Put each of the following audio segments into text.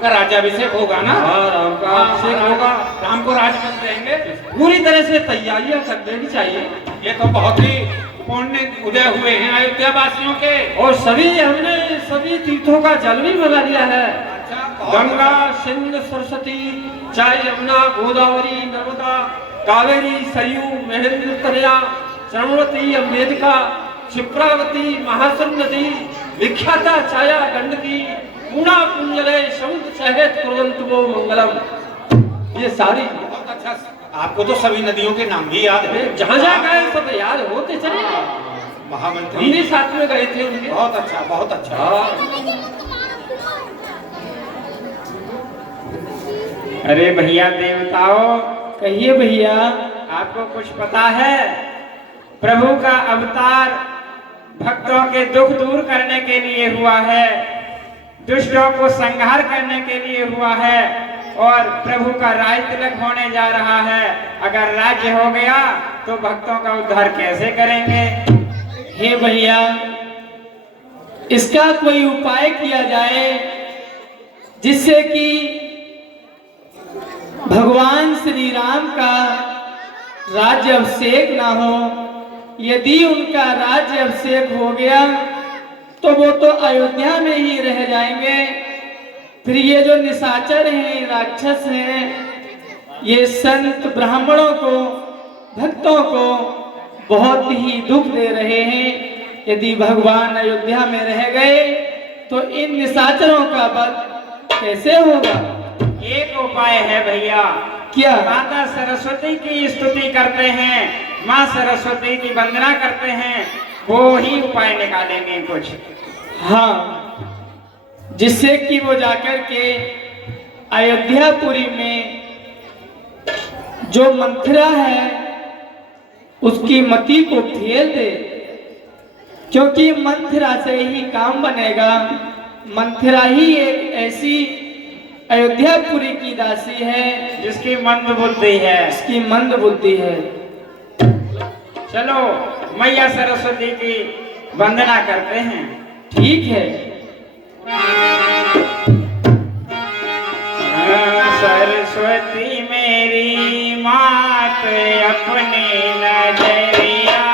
का राज्याभिषेक होगा ना। हाँ, राम का अभिषेक होगा। राम को राजपद देंगे। पूरी तरह से तैयारियां कर लेनी चाहिए। ये तो बहुत ही पुण्य उदय हुए हैं अयोध्या वासियों के। और हमने सभी तीर्थों का जल भी बना लिया है। अच्छा, गंगा, सिंध, सरस्वती, चाहे यमुना, गोदावरी, नर्मदा, कावेरी, सरयू, महेंद्र तनया, श्रवणवती, अम्बेडका, क्षिप्रावती, महासन नदी, विख्याता छाया, गंडकी, पूर्णा, कुंजले, समुद्र सहित कुर्वन्तु वो मंगलम। ये सारी बहुत अच्छा। आपको तो सभी नदियों के नाम भी याद है। जहाँ जहाँ गए सब याद होते चले। महामंत्री इन्हीं साथ में गए थे उनके। बहुत अच्छा, बहुत अच्छा। अरे भैया देवताओं, कहिए भैया। आपको कुछ पता है? प्रभु का अवतार भक्तों के दुख दूर करने के लिए हुआ है, दुष्टों को संहार करने के लिए हुआ है और प्रभु का राज तिलक होने जा रहा है। अगर राज्य हो गया तो भक्तों का उद्धार कैसे करेंगे? हे भैया, इसका कोई उपाय किया जाए जिससे कि भगवान श्री राम का राज्य अभिषेक ना हो। यदि उनका राज्य अभिषेक हो गया तो वो तो अयोध्या में ही रह जाएंगे। फिर ये जो निशाचर हैं, राक्षस हैं, ये संत ब्राह्मणों को, भक्तों को बहुत ही दुख दे रहे हैं। यदि भगवान अयोध्या में रह गए तो इन निशाचरों का वध कैसे होगा? एक उपाय है भैया। क्या? माता सरस्वती की स्तुति करते हैं, माँ सरस्वती की वंदना करते हैं, वो ही उपाय निकालेंगे कुछ। हाँ, जिससे कि वो जाकर के अयोध्यापुरी में जो मंथरा है उसकी मति को फेर दे, क्योंकि मंथरा से ही काम बनेगा। मंथरा ही एक ऐसी अयोध्यापुरी की दासी है जिसकी मंद बुद्धि है। इसकी मंद बुद्धि है। चलो मैया सरस्वती की वंदना करते हैं। ठीक है। सरस्वती मेरी मात अपनी नजरिया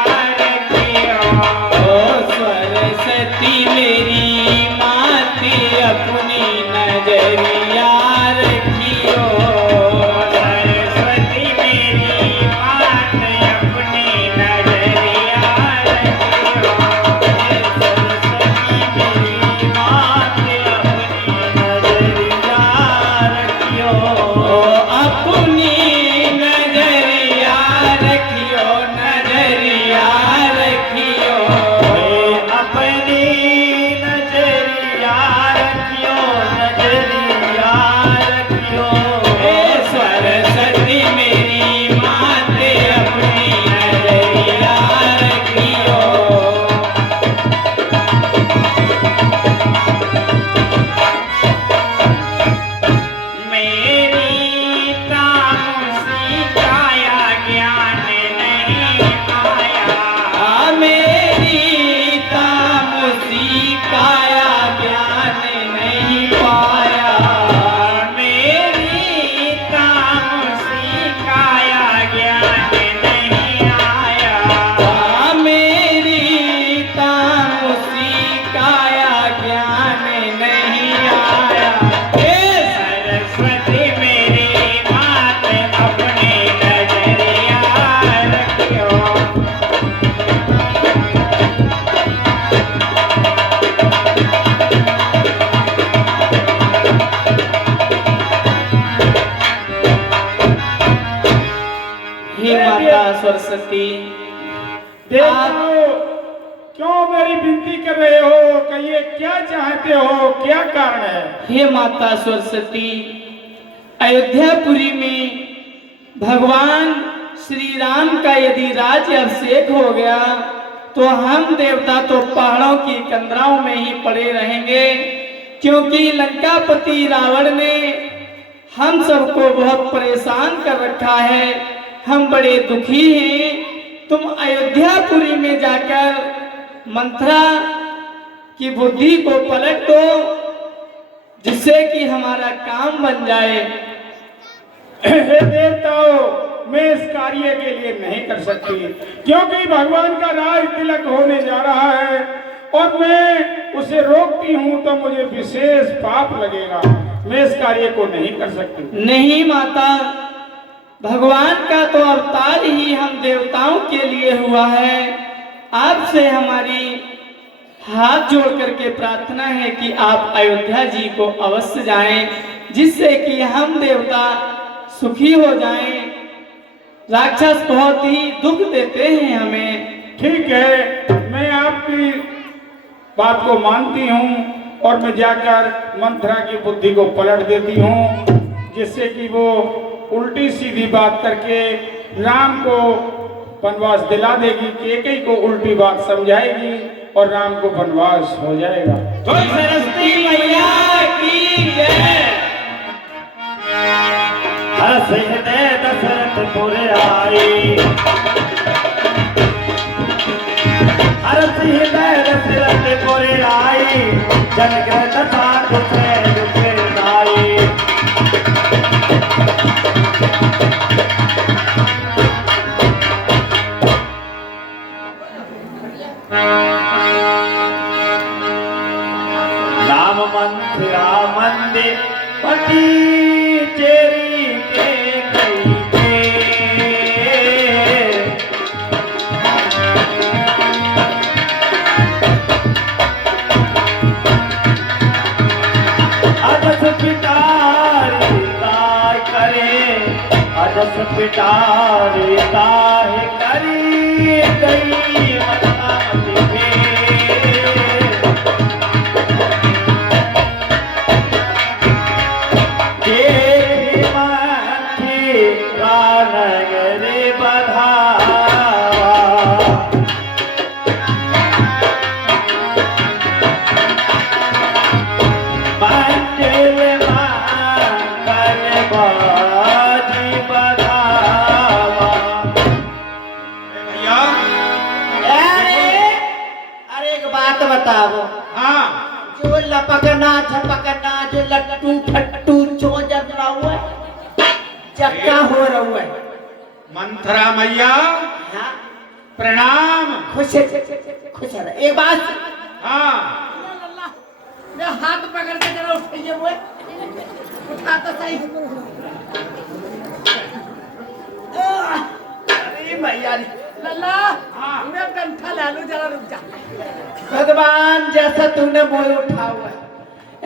रखियो। सरस्वती मेरी मात अपनी नजरिया रखियो। सरस्वती मेरी मात अपनी नजरिया रखियो। सरस्वती मेरी मात अपनी नजरिया रखियो। अपनी नजरिया रखियो, नजरिया रखियो। अपनी नजरिया रखियो, नजरिया रखियो। सरस्वती मेरी मात अपनी नजरिया रखियो। मेरी तामसी काया ज्ञान नहीं आया। मेरी तामसी काया ज्ञान नहीं पाया। मेरी तामसी काया ज्ञान नहीं आया। मेरी तामसी काया ज्ञान नहीं आया। सरस्वती मेरी मात अपनी नजरिया रखियो। हे माता सरस्वती, देवताओं, क्यों मेरी विनती कर रहे हो? कहिए क्या चाहते हो, क्या कारण है? हे माता सरस्वती, अयोध्यापुरी में भगवान श्री राम का यदि राज्य अभिषेक हो गया तो हम देवता तो पहाड़ों की कंदराओं में ही पड़े रहेंगे, क्योंकि लंकापति रावण ने हम सबको बहुत परेशान कर रखा है। हम बड़े दुखी हैं। तुम अयोध्यापुरी में जाकर मंथरा की बुद्धि को पलट दो। जिससे कि हमारा काम बन जाए। हे देवताओं, मैं इस कार्य के लिए नहीं कर सकती, क्योंकि भगवान का राज तिलक होने जा रहा है और मैं उसे रोकती हूँ तो मुझे विशेष पाप लगेगा। मैं इस कार्य को नहीं कर सकती। नहीं माता, भगवान का तो अवतार ही हम देवताओं के लिए हुआ है। आपसे हमारी हाथ जोड़ करके प्रार्थना है कि आप अयोध्या जी को अवश्य जाएं, जिससे कि हम देवता सुखी हो जाएं। राक्षस बहुत ही दुख देते हैं हमें। ठीक है, मैं आपकी बात को मानती हूँ और मैं जाकर मंथरा की बुद्धि को पलट देती हूँ, जिससे कि वो उल्टी सीधी बात करके राम को वनवास दिला देगी, केकई को उल्टी बात समझाएगी और राम को वनवास हो जाएगा। तो सरस्वती मैया की जय। हर्ष हृदय दशरथपुर आई, हर्ष हृदय दशरथपुर आई, जनक दशा दुखे दुखे नाई। नाम मंथरा मंदिर पति चेरी के कई के, अजस पिटारी ताय करे, अजस पिटारी ताय करी गई मतामती के। नगरे बधावा, मंदिर मंगल बाजी बधावा। भैया अरे एक बात बताओ, हाँ, जो लपकना झपकना जो लट्टू फट्टू चोजर रहा हुआ है, चक्का हो रहा है। मंथरा मैया हाँ, प्रणाम। खुश खुश रह। एक बात, हाँ, मैं हाथ पकड़ के जरा उठाइए, वो उठा तो सही। अरे भैया लल्ला, मैं कंठा ला लूं, जरा रुक जा। भगवान जैसा तूने मोय उठा हुआ है,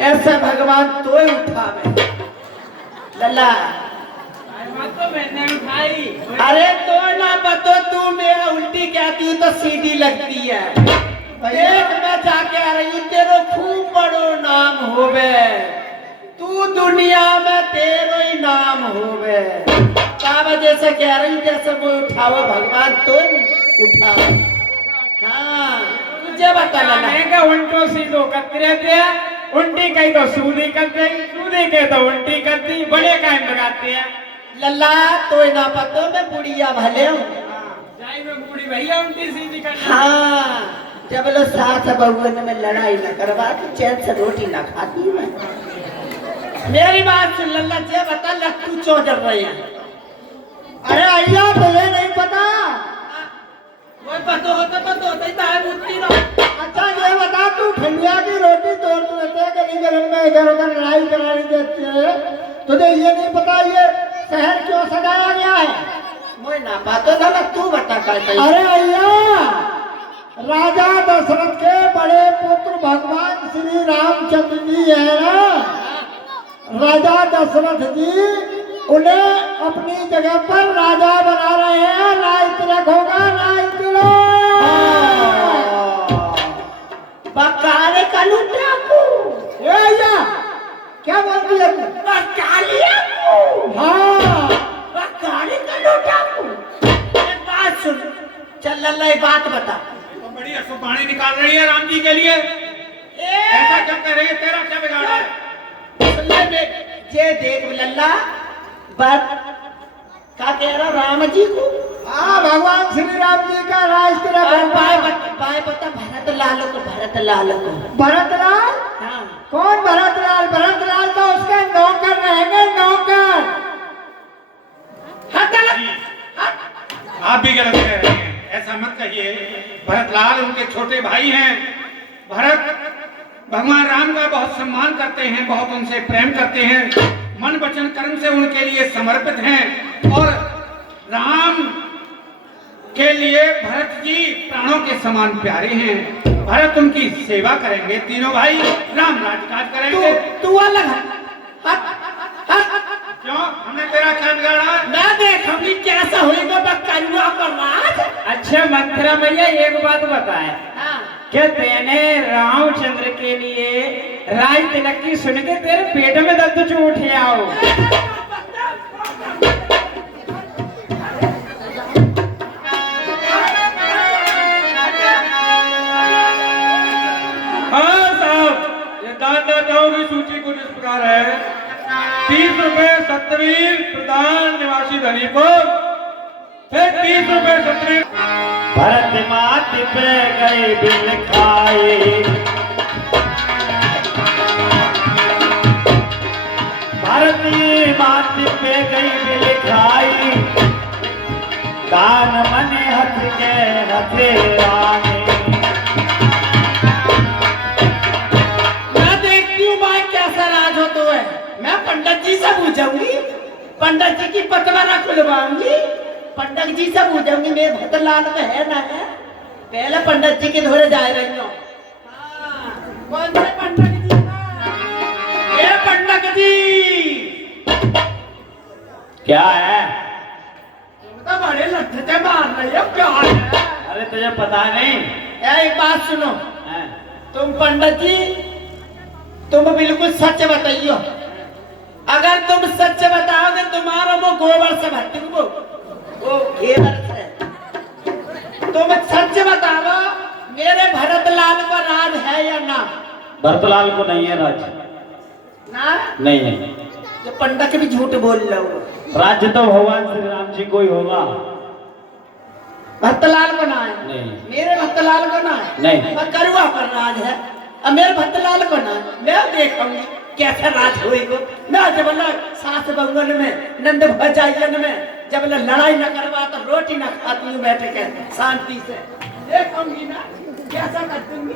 ऐसा भगवान तो ही उठावे। लल्ला तो मैंने उठाई। अरे तो ना बतो, तू मेरा उल्टी कहती हूँ तो सीधी लगती है। देख मैं जाके आ रही हूँ, तेरो खूब बड़ो नाम होवे, तू दुनिया में तेरो ही नाम होवे। क्या वजह से कह रही हूँ, जैसे वो उठावे भगवान तो उठावे। हाँ तुझे बता लेना। मैं का उल्टो सीधो करते रहते हैं, उल्टी कही तो सूदी करते, सूदी कही तो उल्टी करती, बड़े कायम लगाते हैं। लल्ला तो ना पतो, मैं बुढ़िया भले हूँ। जाई में बूढ़ी भैया उल्टी सीधी करना। हाँ, जब लो सास बहुवन में लड़ाई न करवा तो चैन से रोटी न खाती मैं। मेरी बात सुन लल्ला, जे बता लट्टू चौधर रहे हैं। अरे अय्या तुझे नहीं पता, वो पता होता तो ही तार बुद्धि ना। अच्छा ये बता, तू ठंडिया की रोटी तोड़ देते है, गली गली में इधर उधर लड़ाई करानी देते है, तुझे ये नहीं पता ये शहर क्यों सजाया गया है? मुझे ना पता था, तू बता कर। अरे अय्या, राजा दशरथ के बड़े पुत्र भगवान श्री रामचंद्र जी है ना, राजा दशरथ जी उन्हें अपनी जगह पर राजा बना रहे हैं। राज तिलक होगा, राज तिलक। बकाले का लुटा को क्या बोलती है तू? बकालिया को। हाँ, बकाले का लुटा को। एक बात सुन, चल लल्ला एक बात बता। तो बड़ी अशुभाणी निकाल रही है राम जी के लिए, ऐसा क्यों कर रही है? तेरा क्या बिगाड़ा है? ये देख लल्ला, बात क्या कह रहा राम जी को? हाँ, भगवान श्री राम जी का राज तेरा बाय बता भरत लाल को, भरत लाल को। भरत लाल? हाँ, कौन भरतलाल? भरतलाल तो उसके नौकर रहेंगे, नौकर। हट जी, आप भी गलत कह रहे हैं, ऐसा मत कहिए। भरतलाल उनके छोटे भाई हैं। भरत भगवान राम का बहुत सम्मान करते हैं, बहुत उनसे प्रेम करते हैं, मन वचन कर्म से उनके लिए समर्पित हैं और राम के लिए भरत जी प्राणों के समान प्यारे हैं। भरत उनकी सेवा करेंगे, तीनों भाई राम राजकाज करेंगे। तू अलग हट। क्यों? हमने तेरा क्या बिगाड़ा? मैं देखूंगी कैसा होएगा बकरुआ पर राज। अच्छा मंथरा मैया एक बात बताए, क्या तेने रामचंद्र के लिए राज तिलक की सुन के तेरे पेट में दर्द जो उठे आओ? हाँ साहब, ये दानदाताओं की सूची कुछ इस प्रकार है। 30 रुपए सतवीर प्रधान निवासी धनी को, फिर 30 रुपए सतवीर। भरत मात पे गए बिल खाए, भारतीय मात पे गई बिल खाई, दान मने हथ के हथे आने। मैं देखती हूँ भाई कैसा राज हो तो है। मैं पंडित जी से पूछूंगी, पंडित जी की पतवारा खुलवाऊंगी, पंडित जी से पूछूंगी मेरे भरतलाल में है ना है। पहले पंडित जी के धोरे जा रही हूँ। कौन से पंडित जी? ये पंडित जी क्या है? तुम तो बड़े लट्ठे मार रहे हो, क्या है? अरे तुझे पता नहीं? एक बात सुनो, हैं? तुम पंडित जी तुम बिल्कुल सच बताइयो। अगर तुम सच बताओगे तुम्हारा वो गोबर से भरती वो घेवर से। तुम सच बताओ मेरे भरतलाल को राज है या ना? भरतलाल को नहीं है राज, ना नहीं है। जो पंडित भी झूठ बोल रहे हो। राज्य तो भगवान श्री राम जी को ही होगा। भरतलाल को ना है? नहीं। मेरे भरतलाल को ना है? नहीं। पर करुआ पर राज है और मेरे भरतलाल को ना है। मैं देखूंगी कैसा राज होएगा। मैं जब सास बंगन में नंद भजाइयन में जब लड़ाई न करवा तो रोटी न खाती हूँ बैठ के शांति से। देखूंगी ना कैसा कर दूंगी।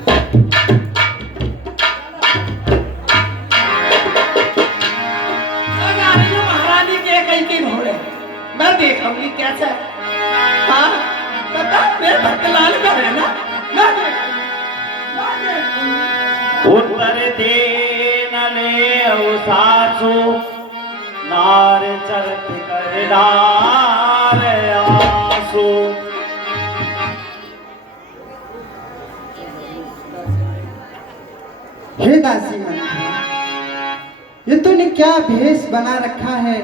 महारानी के कई घोड़े मैं देखूंगी कैसा। हाँ पता मेरे भरतलाल का है ना? मैं उत्तर देन ले सासु, नार चरत कर नार आसु। हे दासी मंथरा, ये तूने क्या भेष बना रखा है?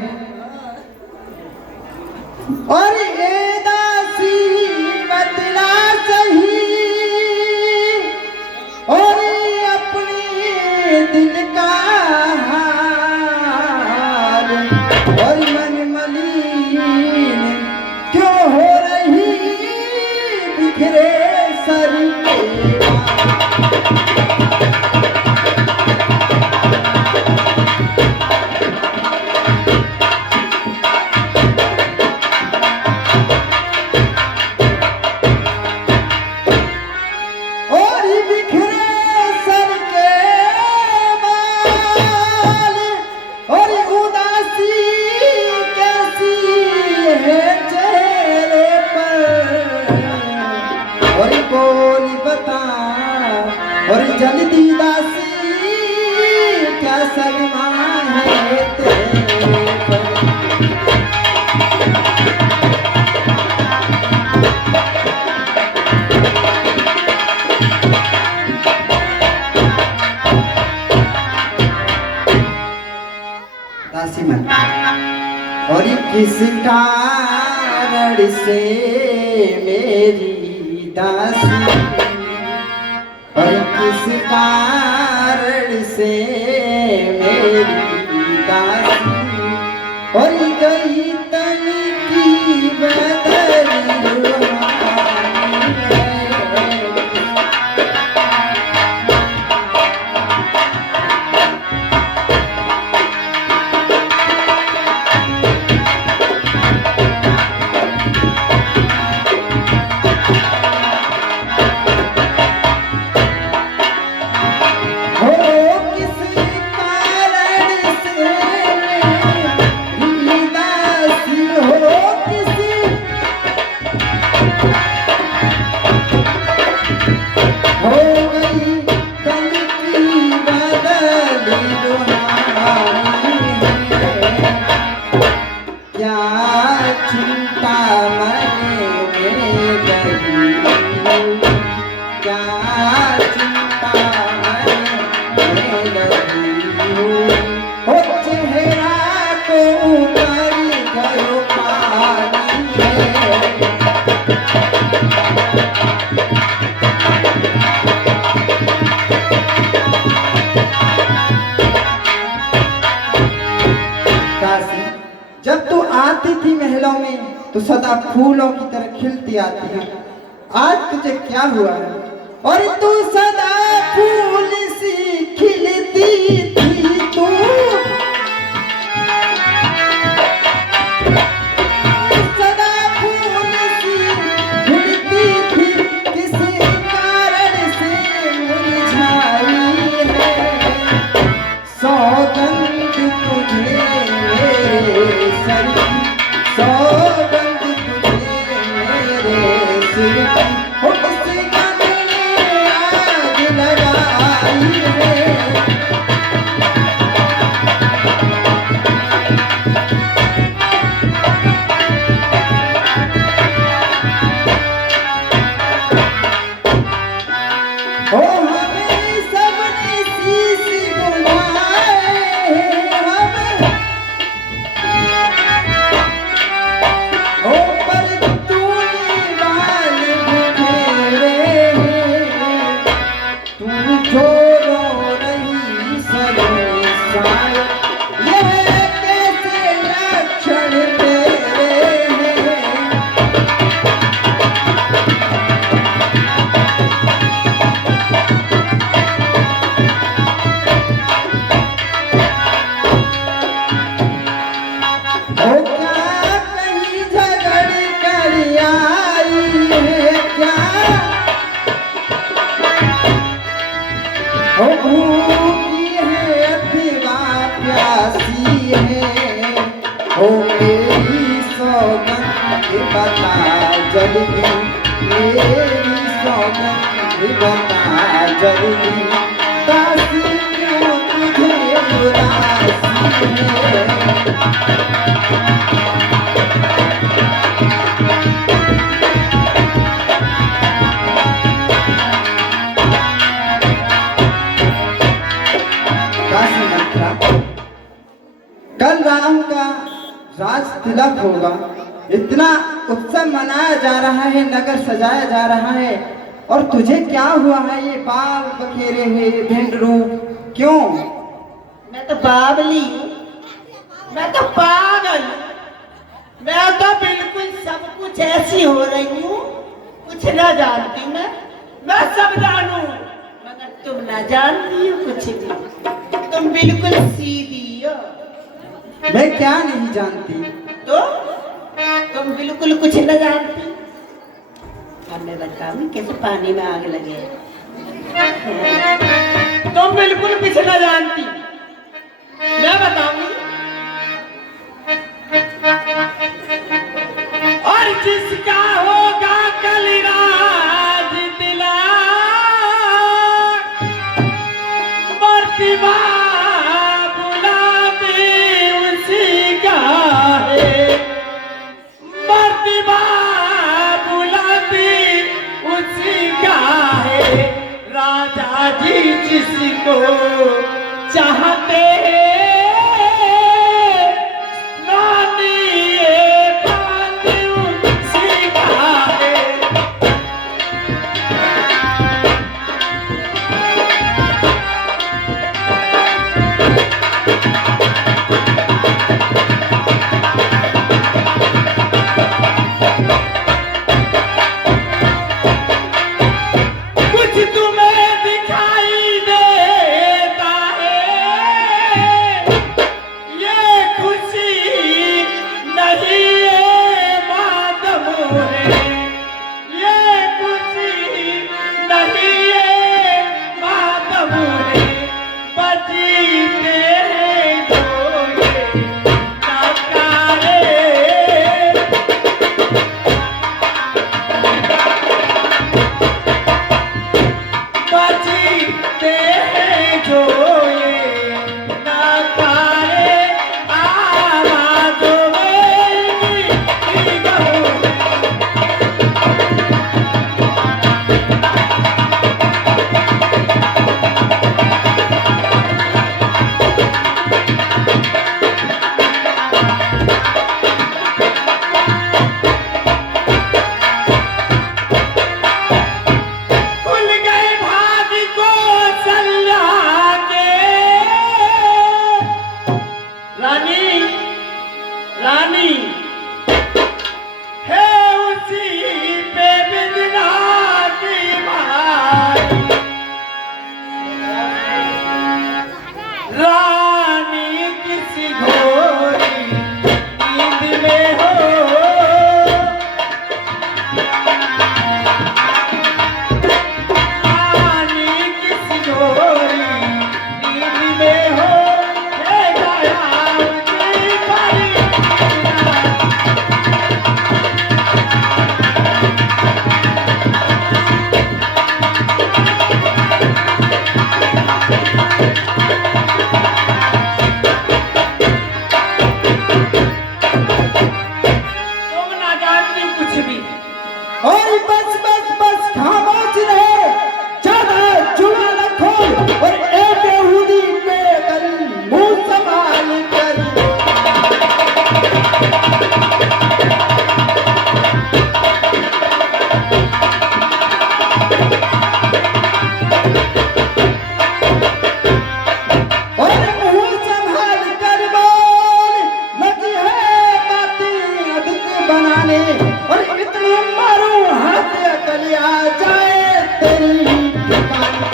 और ये दासी बतला सही और अपने दिल का हाल, और मन मलिन क्यों हो रही बिखरे सर के और जल्दी दासी क्या सलमान है तेरे पर। दासी मन और किस कारण से मेरी दासी, और किस कारण से मेरी दासी, और गई तन की बदल रुहानी है। दासी, जब तू आती थी महलों में तो सदा फूलों की तरह खिलती आती है। आज तुझे क्या हुआ है? और तू सदा फूल सी खिलती थी तू, सदा फूल सी खिलती थी, किस कारण से मुरझाई है? सौगंध तुझे मेरे सर की, सौगंध तुझे मेरे सिर की, हो किस गाने ने आग लगाई है? हो हमें सबने शीश बुलाए, हमें हो पर तूने बाल बिखेरे, तू जो रो रही सलोनी साए, यह कैसे लक्षण तेरे हैं? हो क्या कहीं झगड़ कर आई है क्या? हो भूखी है अथवा प्यासी है, हो मेरी सौगंध बता जल्दी, मेरी सौगंध बता जल्दी, दासी क्यों तुझे उदासी है? दासी मंत्रा, कल राम का राज तिलक होगा। इतना उत्सव मनाया जा रहा है, नगर सजाया जा रहा है, और तुझे क्या हुआ है? ये बाल बखेरे हुए भिंड रूप क्यों? मैं तो बावली हूँ, मैं तो पागल हूँ, मैं तो बिल्कुल सब कुछ ऐसी हो रही हूँ, कुछ ना जानती मैं सब जानू, मगर तुम ना जानती हो कुछ भी, तुम बिल्कुल सीधी हो। मैं क्या नहीं जानती? तो तुम बिल्कुल कुछ न जानती। अब मैं बताऊँ कैसे पानी में आग लगे। तुम बिल्कुल कुछ न जानती, मैं बताऊंगी। और जिसका होगा कल राज दिला, प्रतिभा राजा जी जिसको चाहते हैं रानी है उसी पे बिंदना की भाई, रानी किसी घोरी नींद में हो, रानी किसी घोरी नींद में हो, हे गया उसी पर तुम ना जानती कुछ भी। और बस बस बस खामोश रहे, ज्यादा जुआ न खोल और ए बेहूदी पे करी मुंह संभाल कर। और मुंह संभाल कर बोल, लगी है बातें अधिक बनाने और इतने मारो हाथ अकल आ जाए तेरी ठिकाने।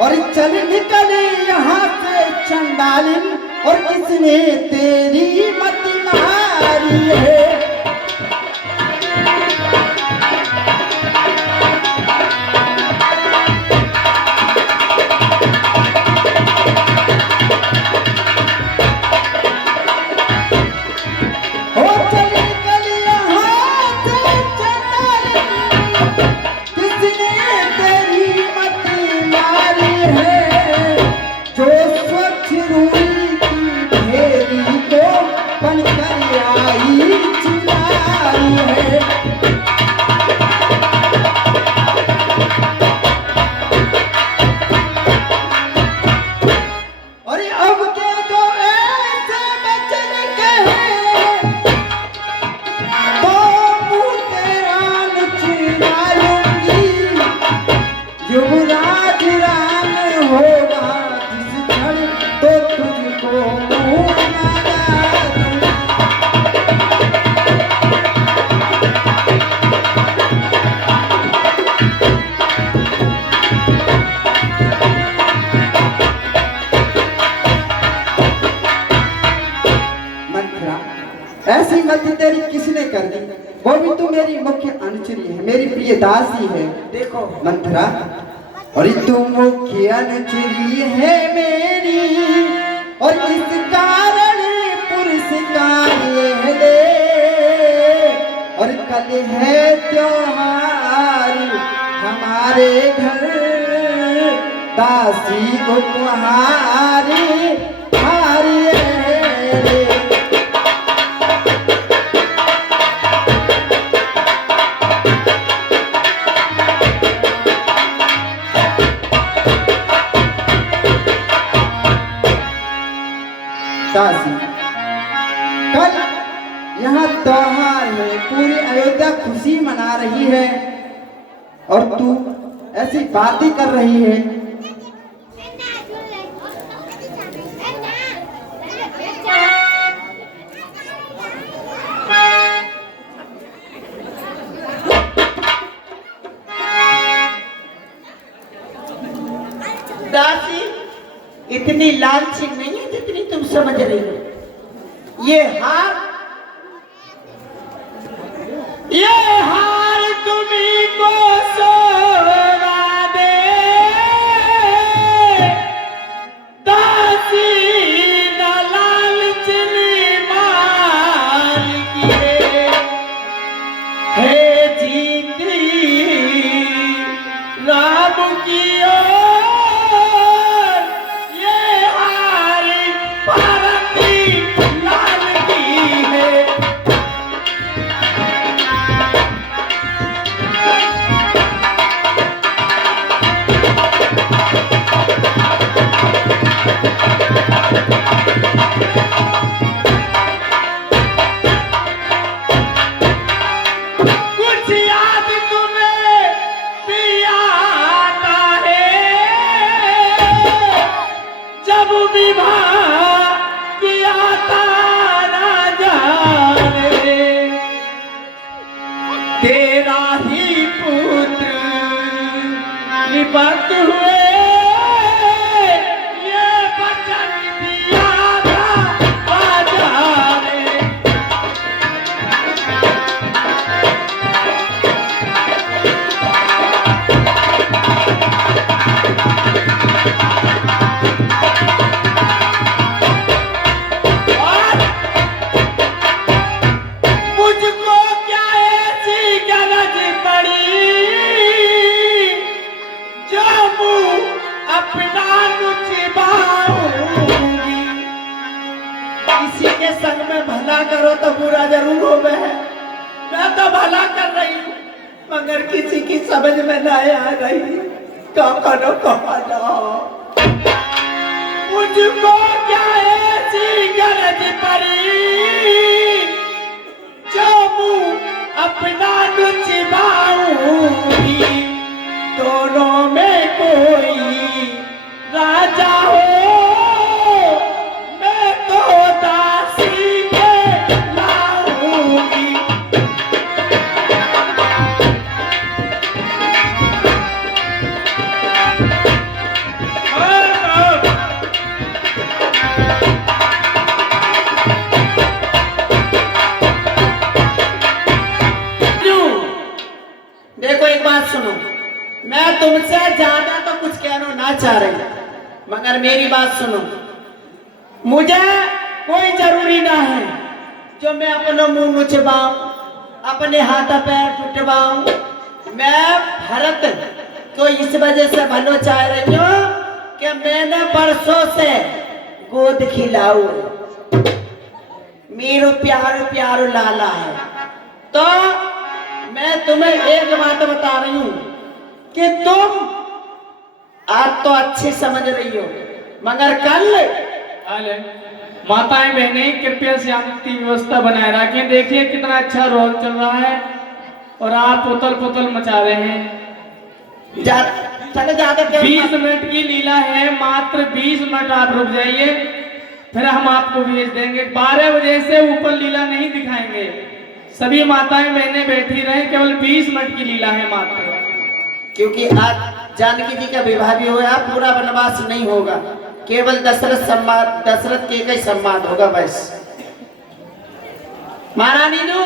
और चल निकले यहाँ से चंडालिन, और किसने तेरी मत मारी है। ओ चल निकल यहाँ से चंडालिन, किसने तेरी मत मारी है। जो स्वच्छ रूई की ढेरी को बनकर आई चिनारी है। अरे अब के जो ऐसे बचन कहे, तो मुँह तेरा न चिनारूंगी। युवराज राम होगा जिस क्षण, तो तुझको मुँह लगा दूं। मंथरा, ऐसी गलती तेरी किसने कर दी? वो भी तू मेरी मुख्य अनुचरी है, मेरी प्रिय दासी है। देखो मंथरा, और तू मुख्य अनुचरी है मेरी, और इस कारण पुरस्कार ये दे। और कल है त्योहार हमारे घर, दासी उपहार हार ये दे। दासी, कल यहाँ त्योहार है, पूरी अयोध्या खुशी मना रही है, और तू ऐसी बातें कर रही है। दासी इतनी लालची नहीं है जितनी तुम समझ रही हो। ये हार तुम्ही को सोना दे, दासी न लालचनी मार किए है जीती राम की ओर। ये हारी भारती लाल की है। विपत हुए ये बचन दिया था बाजार मुझको क्या ऐसी गरज पड़ी जो मुंह अपना नुचिबाऊंगी। किसी के संग में भला करो तो बुरा जरूर होवे है। मैं तो भला कर रही हूँ मगर किसी की समझ में ना आ रही। कहो मुझको क्या ऐसी गरज पड़ी जो मुंह अपना नुचिबाऊंगी। दोनों में कोई राजा हो मैं तो दासी के लाऊंगी। देखो एक बात सुनो, मैं तुमसे ज्यादा तो कुछ कहना ना चाह रही मगर मेरी बात सुनो। मुझे कोई जरूरी ना है जो मैं अपना मुंह नुचवाऊं अपने हाथ पैर टुटवाऊं। मैं भरत को इस वजह से भलो चाह रही हूँ कि मैंने परसों से गोद खिलाऊ मेरू प्यारो प्यारो लाला है। तो मैं तुम्हें एक बात बता रही हूं कि तुम आज तो अच्छी समझ रही हो मगर कल माताएं बहनें कृपया शांति व्यवस्था बनाए रखें। देखिए कितना अच्छा रोल चल रहा है और आप उतल पुतल मचा रहे हैं। ज्यादा 20 मिनट की लीला है, मात्र 20 मिनट आप रुक जाइए फिर हम आपको भेज देंगे। 12 बजे से ऊपर लीला नहीं दिखाएंगे। सभी माताएं बहनें बैठी रहे, केवल 20 मिनट की लीला है मात्र। क्योंकि आज जानकी जी का विवाह भी हुआ, पूरा वनवास नहीं होगा, केवल दशरथ के ही सम्मान होगा बस। महारानी नू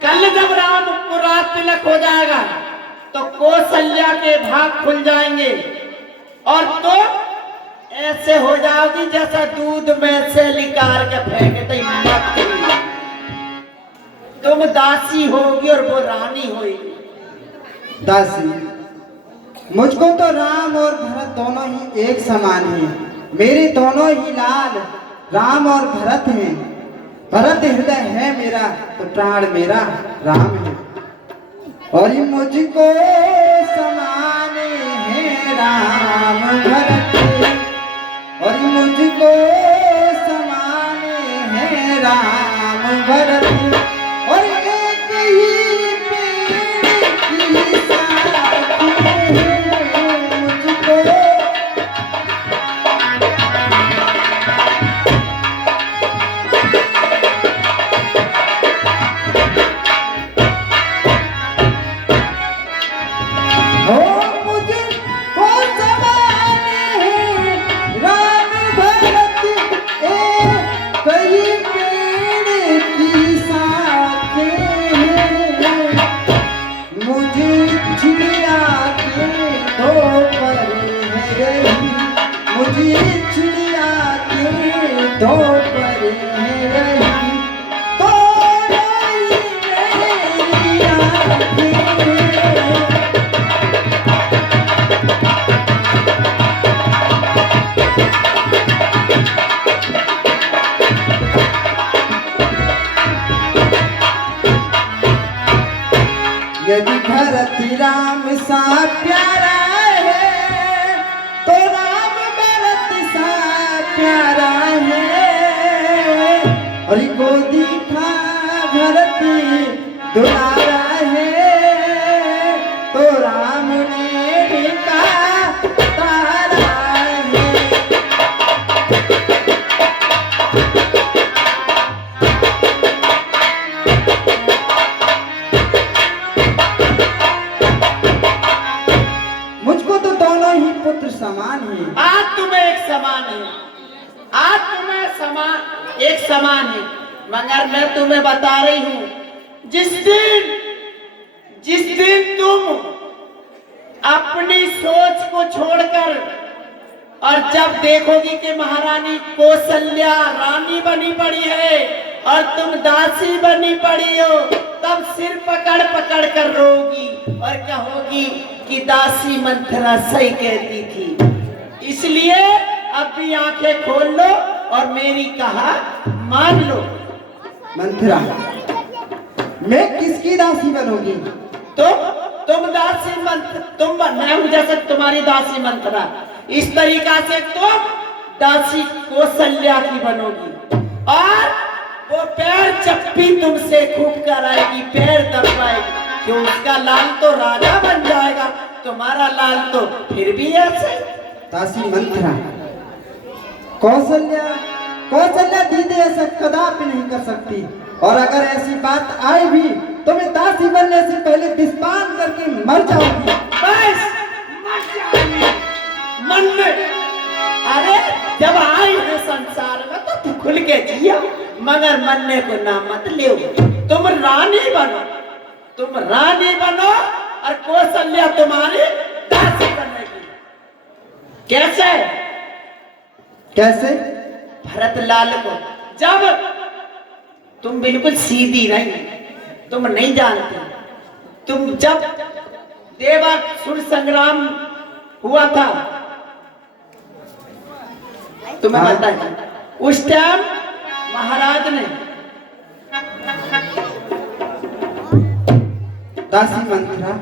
कल जब राम को रात तिलक हो जाएगा तो कौशल्या के भाग खुल जाएंगे और तो ऐसे हो जाओगी जैसा दूध में से निकाल के फेंकते तुम दासी होगी और वो रानी होगी। दासी, मुझको तो राम और भरत दोनों ही एक समान हैं। मेरे दोनों ही लाल राम और भरत हैं। भरत हृदय है मेरा तो प्राण मेरा राम है। और ये मुझको समान है राम भरत, और ये मुझको समान है राम भरत। और एक ही पेड़ की शाखा मुझको यदि भरत राम सा प्यारा है तो राम भरत सा प्यारा है। और गोदी था भरत दुलारा है तो राम ने कहा तारा है। मुझको और मैं तुम्हें बता रही हूँ, जिस दिन तुम अपनी सोच को छोड़कर और जब देखोगी कि महारानी कौशल्या रानी बनी पड़ी है और तुम दासी बनी पड़ी हो, तब सिर पकड़ पकड़ कर रोगी और कहोगी कि दासी मंथरा सही कहती थी। इसलिए अब भी आंखें खोल लो और मेरी कहा मान लो। मंथरा, मैं किसकी दासी बनूंगी? तुम दासी मंथरा, मैं हूं जैसे तुम्हारी दासी मंथरा, इस तरीका से तुम दासी कौशल्या की बनोगी और वो पैर चप्पी तुमसे खूब कराएगी, पैर दबाएगी, क्यों उसका लाल तो राजा बन जाएगा, तुम्हारा लाल तो फिर भी ऐसे। दासी मंथरा, कौशल्या दीदी ऐसा कदापि नहीं कर सकती, और अगर ऐसी बात आए भी तो मैं दासी बनने से पहले विस्तान करके मर जाऊंगी। बस मर जाऊंगी मन में। अरे जब आई है संसार में तो तू खुल के जिया, मगर मरने को ना मत ले। तुम रानी बनो और कौशल्या तुम्हारी दासी बनेगी। कैसे? भरतलाल को जब तुम बिल्कुल सीधी रही, तुम नहीं जानती, तुम जब देवासुर संग्राम हुआ था तुम्हें पता है, उस टाइम महाराज ने दासी मंथरा,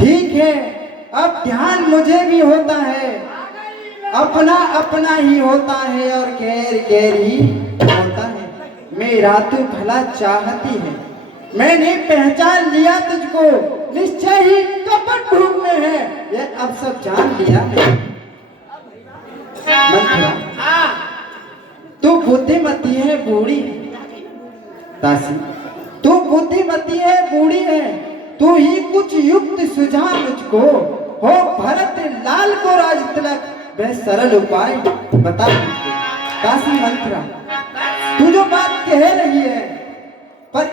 ठीक है, अब ध्यान मुझे भी होता है, अपना अपना ही होता है और गैर गैर ही होता है। मेरा तू भला चाहती है, मैंने पहचान लिया तुझको, निश्चय ही कपट रूप में है, ये अब सब जान लिया है। मंथरा, तू बुद्धिमती है बूढ़ी है। दासी, तू बुद्धिमती है बूढ़ी है, तू ही कुछ युक्त सुझा मुझको, हो भरत लाल को राज तिलक, वह सरल उपाय बता मुझको। दासी मंथरा, तू जो बात कह रही है, पर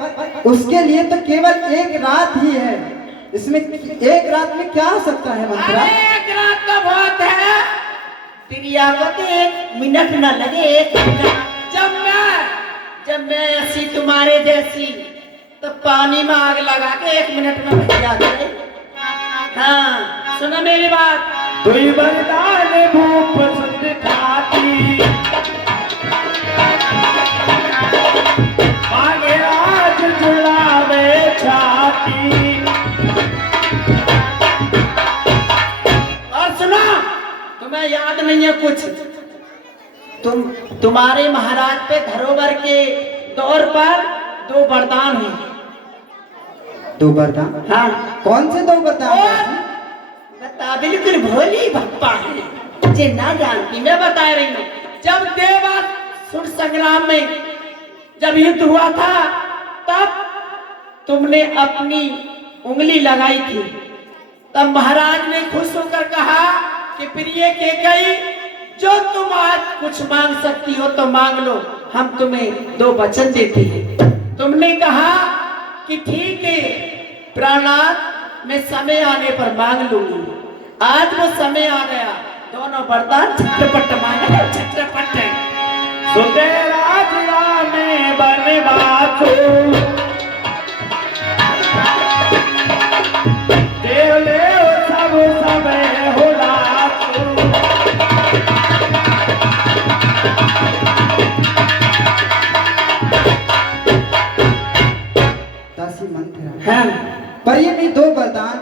उसके लिए तो केवल एक रात ही है, इसमें एक रात में क्या हो सकता है मंथरा? एक रात तो बहुत है, प्रिया को तो 1 मिनट न लगे, 1 मिनट। जब मैं ऐसी तुम्हारे जैसी तो पानी में आग लगा के 1 मिनट में बच जाते। हाँ सुनो मेरी बात। तुई बरदान भूप सुंद खाती, मांगे आज जुड़ावे छाती। और सुनो, तुम्हें याद नहीं है कुछ, तुम्हारे महाराज पे धरोहर के तौर पर 2 वरदान हैं। 2 वरदान? हाँ। कौन से 2 वरदान? बता, बिल्कुल भोली भप्पा है, मुझे ना जानती, मैं बता रही हूँ। जब देवासुर संग्राम में जब युद्ध हुआ था, तब तुमने अपनी उंगली लगाई थी, तब महाराज ने खुश होकर कहा कि प्रिय केकई, जो तुम आज कुछ मांग सकती हो तो मांग लो, हम तुम्हें 2 वचन देते हैं। तुमने कहा कि ठीक है प्राणनाथ, मैं समय आने पर मांग लूंगी। आज वो समय आ गया, दोनों वरदान झटपट मांगे, झटपट। सुते राजिया में बनवासु, देव ले सब समय हुलासु। दासी मंथरा, हाँ, पर ये मैं 2 वरदान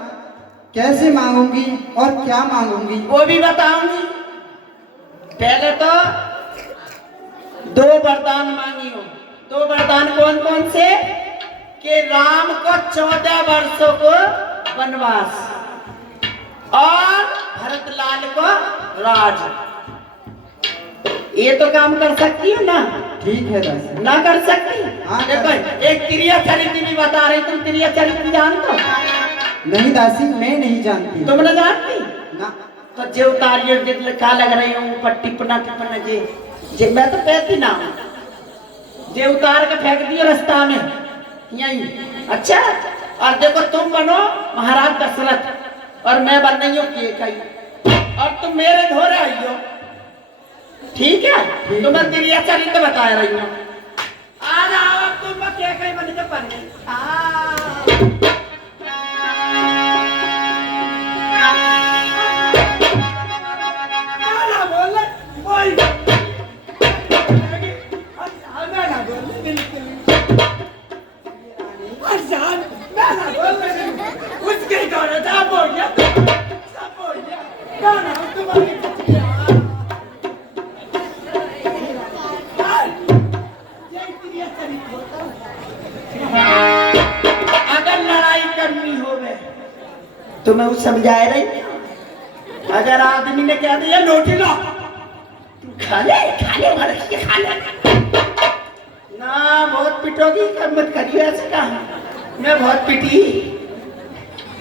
कैसे मांगूंगी और क्या मांगूंगी? वो भी बताऊंगी। पहले तो 2 वरदान मांगी हो। 2 वरदान कौन कौन से? कि राम को 14 वर्षों को वनवास और भरतलाल को राज। ये तो काम कर सकती हो ना? ठीक है दासी। ना कर सकती? हाँ, देखो, एक क्रिया चरित्र भी बता रही, तुम क्रिया चरित्र जानते हो? नहीं दासी, मैं नहीं जानती। तुम न जानती ना। तो जे उतारियो जितने का लग रही हूँ ऊपर टिपना जे जे मैं तो कहती ना हूँ, जे उतार के फेंक दियो रास्ता में यहीं। अच्छा, और देखो तुम बनो महाराज दशरथ और मैं बन रही हूँ केकई, और तुम मेरे धोरे आइयो, ठीक है? तो मैं तेरी चरित्र बता रही हूँ। आ जाओ तुम केकई बन के पढ़ गई। अगर लड़ाई करनी हो तो मैं उस समझा रही, अगर आदमी ने कह दिया रोटी लो खा ले खा ले ना, बहुत पिटोगी, मत करिए ऐसे कहा, मैं बहुत पिटी।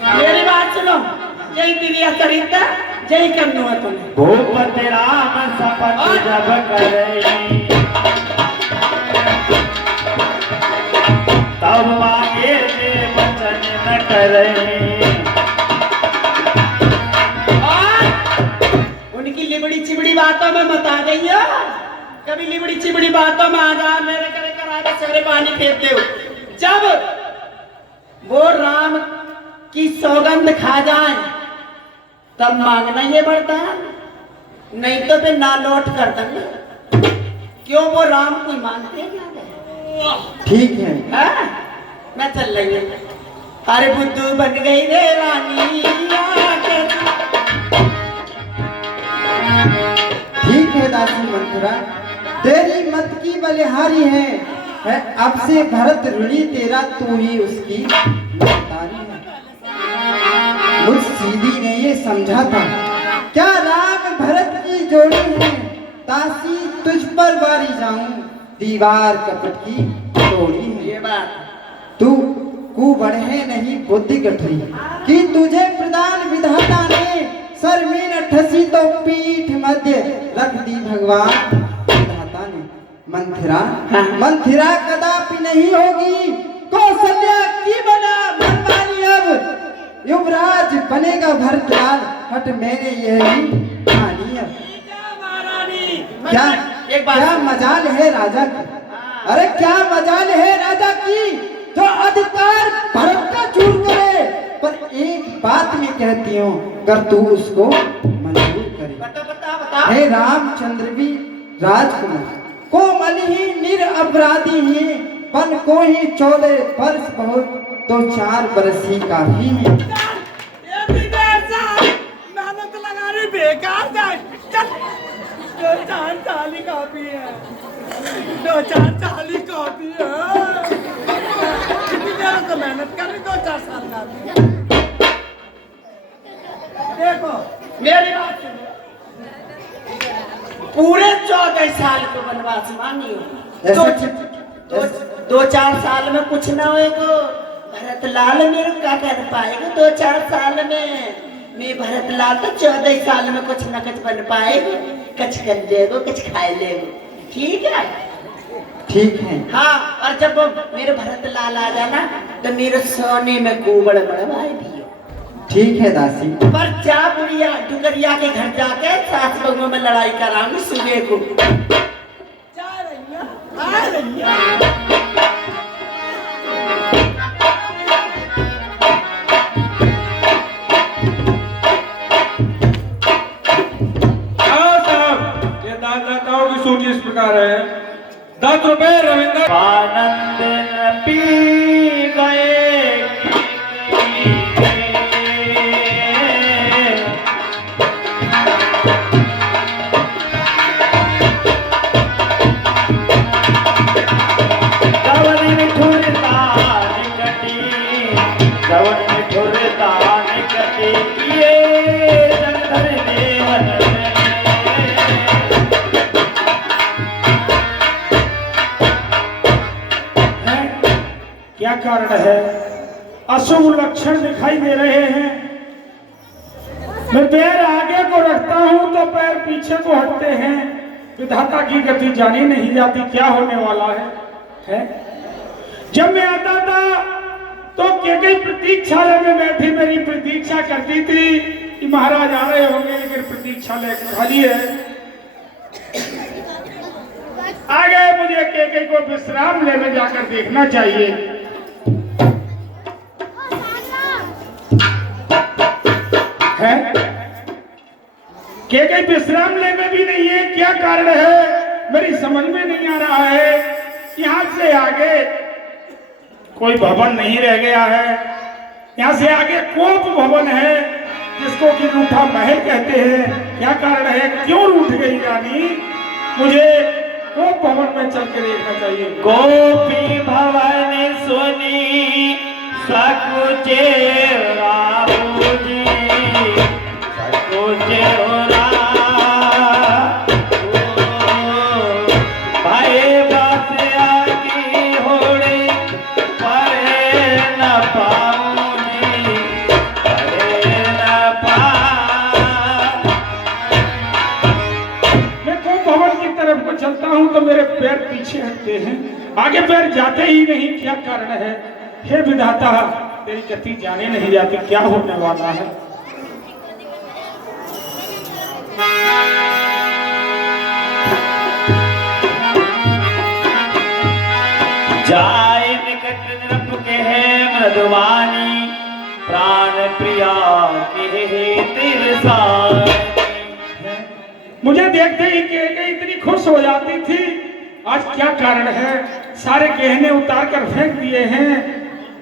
मेरी बात सुनो, यही तेरी चरित्र यही करना है तुम्हें। भूपति राम शपथ जब करे तब मांगे जे वचन न करे। और उनकी लिबड़ी चिबड़ी बातों में मत आ गई हो, कभी लिबड़ी चिबड़ी बातों में आ जा मेरे करे कराए सगरे पानी फेंकते हो। जब वो राम की सौगंध खा जाए तब मांगना ये पड़ता है, नहीं तो फिर ना लौट कर देंगे। क्यों वो राम को मानते हैं क्या? ठीक है। मैं चल रही हूँ। अरे बुद्धू बन गई रे रानी, ठीक है दासी मंथरा, तेरी मत की बलिहारी है, अब से भरत ऋणी तेरा, तू ही उसकी महतारी है। मुझ सीधी ने ये समझा था, क्या राम भरत की जोड़ी है, दासी तुझ पर बारी जाऊं, दीवार कपट की तोड़ी है। ये बात तू कु बढ़े नहीं बुद्धि गठरी, कि तुझे प्रदान विधाता ने, सर में न ठसी तो पीठ मध्य रख दी भगवान विधाता ने। मंथिरा मंथिरा कदापि नहीं होगी कौशल्या की बना मनमानी, अब युवराज बनेगा भरतलाल, हट मैंने यही ठानी। अब क्या क्या मजाल है राजा की, अरे क्या मजाल है राजा की, जो अधिकार भरत का चूर करे। पर एक बात मैं कहती हूँ, अगर तू उसको मंजूर करे। बता। हे रामचंद्र भी राजकुमार, कोमल ही निरपराधी है, पन को ही 14 वर्ष बहुत, 2-4 बरस ही काफी है। मेहनत लगा रही बेकार जाए, 2-4 साल ही काफी है, 2-4 साल ही काफी है, तो मेहनत कर रही 2-4 साल काफी है। देखो मेरी बात सुनो, पूरे 14 साल को वनवास मानियो, 2-4 साल में कुछ ना होएगा। भरतलाल मेरे क्या कर पाएगा 2-4 साल में? मैं भरतलाल तो 14 साल में कुछ ना कुछ बन पाएगा, कुछ कर लेगो, कुछ खाए लेगो, ठीक है? ठीक है। हाँ, और जब मेरे भरतलाल आ जाना तो मेरे सोने में कुबड़ बड़वाए भी। ठीक है दासी। पर जा बुढ़िया डुगरिया के घर जाके सास बहू में लड़ाई कराऊंगी सुबह को। जा रही है, आ रही है। ये दाताओं की सूची इस प्रकार है। 10 रुपए रविंद्र। आनंद न पी गए क्या कारण है? अशुभ लक्षण दिखाई दे रहे हैं। मैं पैर आगे को रखता हूं तो पैर पीछे को हटते हैं। विधाता की गति जानी नहीं जाती, क्या होने वाला है? है। जब मैं आता था तो केकई प्रतीक्षालय में बैठी मेरी प्रतीक्षा करती थी कि महाराज आ रहे होंगे, लेकिन प्रतीक्षालय खाली है। आगे मुझे केकई को विश्राम लेने जाकर देखना चाहिए। है केकई विश्राम ले में भी नहीं है, क्या कारण है मेरी समझ में नहीं आ रहा है। यहाँ से आगे कोई भवन नहीं रह गया है, यहाँ से आगे कोप भवन है जिसको कि रूठा महल कहते हैं। क्या कारण है, क्यों रूठ गई रानी? मुझे कोप भवन में चल के देखना चाहिए। गोपी भवन सुनी सकुचे राहु जी, सकुचे भाई बस आगी होड़ी परे न पाऊनी, परे न पा। मैं कोप भवन की तरफ को चलता हूँ तो मेरे पैर पीछे हटते हैं, आगे पैर जाते ही नहीं। क्या कारण है? हे विधाता, तेरी गति जाने नहीं जाती, क्या होने वाला है? जाय निकट नृप के है मृदवानी, प्राण प्रिया के तिरसानी। मुझे देखते ही केकई इतनी खुश हो जाती थी, आज क्या कारण है? सारे गहने उतार कर फेंक दिए हैं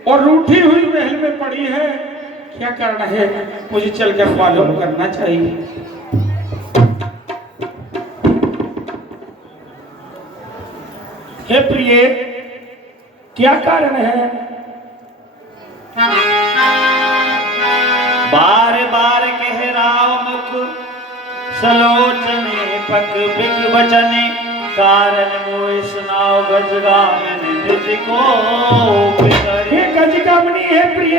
और रूठी हुई महल में पड़ी है। क्या कारण है? मुझे चलकर मालूम करना चाहिए। हे प्रिय, क्या कारण है? बार बार कह राव मुख सलोचने पक बिक बचने, कारण मोह सुनाओ गजगामिनी निज को बिसरे। हे गजगामिनी, हे प्रिय,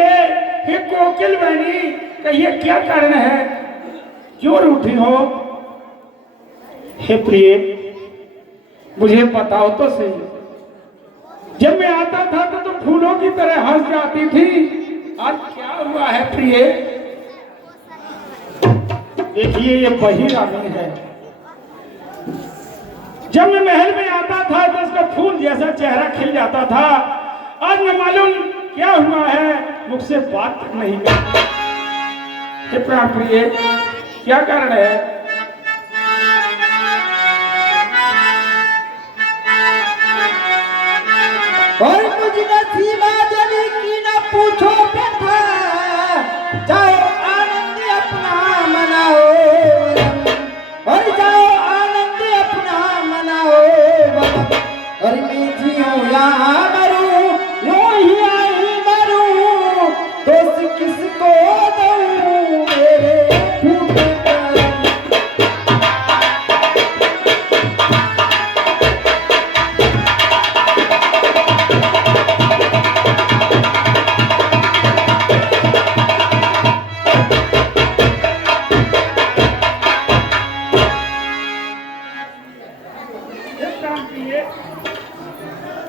हे कोकिल बहनी, कहिए क्या कारण है? क्यों रूठी हो? हे प्रिय, मुझे बताओ तो सही। जब मैं आता था तो तुम फूलों की तरह हंस जाती थी, आज क्या हुआ है प्रिय? देखिए ये वही रानी है। जब मैं महल में आता था तो उसका फूल जैसा चेहरा खिल जाता था, आज न मालूम क्या हुआ है, मुझसे बात तक नहीं करती। हे प्राण प्रिय, क्या कारण है? और मुझ नसीबा जली की न पूछो व्यथा, जाओ आनंद अपना मनाओ, और जाओ आनंद अपना मनाओ। और मैं जियो या मरूं, यूं ही आई मरूं, दोस्त किसको दूं मेरे फूटे पैर।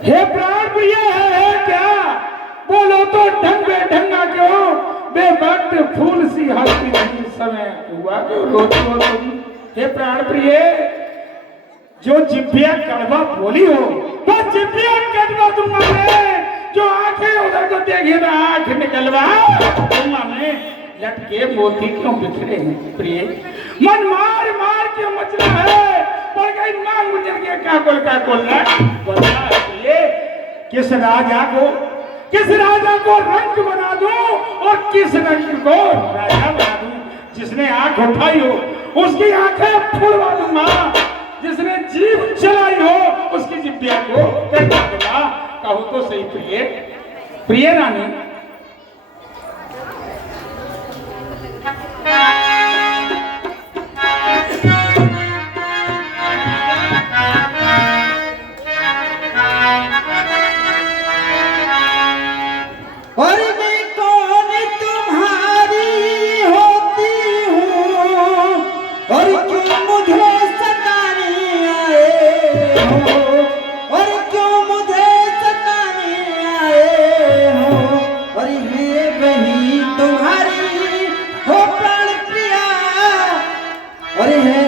हे प्राण प्रिय है क्या? बोलो तो ढंग बेढंगा क्यों? बेवक्त फूल सी हंसती नहीं, समय हुआ क्यों रोती हो तुम? हे प्राण प्रिय, जो जिभ्या कड़वा बोली हो वो जिभ्या कड़वा दूंगा मैं। जो आंखें उधर को देखी ना आंख निकलवा दूंगा मैं। लटके मोती क्यों बिखरे हैं प्रिय? मन मार मार क्यों मच रहा है? पर कहीं मांग गुजर के काकुल ना बता है प्रिय। किस राजा को रंग बना दूं और किस रंग को राजा बना दूं? जिसने आंख उठाई हो उसकी आंखें फुलवा दूंगा, जिसने जीभ चलाई हो उसकी जिभ्या को कटवा दूंगा। कहो तो सही प्रिय। प्रिय रानी, और मैं कौन तुम्हारी होती हूँ, और क्यों मुझे सताने आए हो, और क्यों मुझे और है वही तुम्हारी हो प्राण प्रिया और है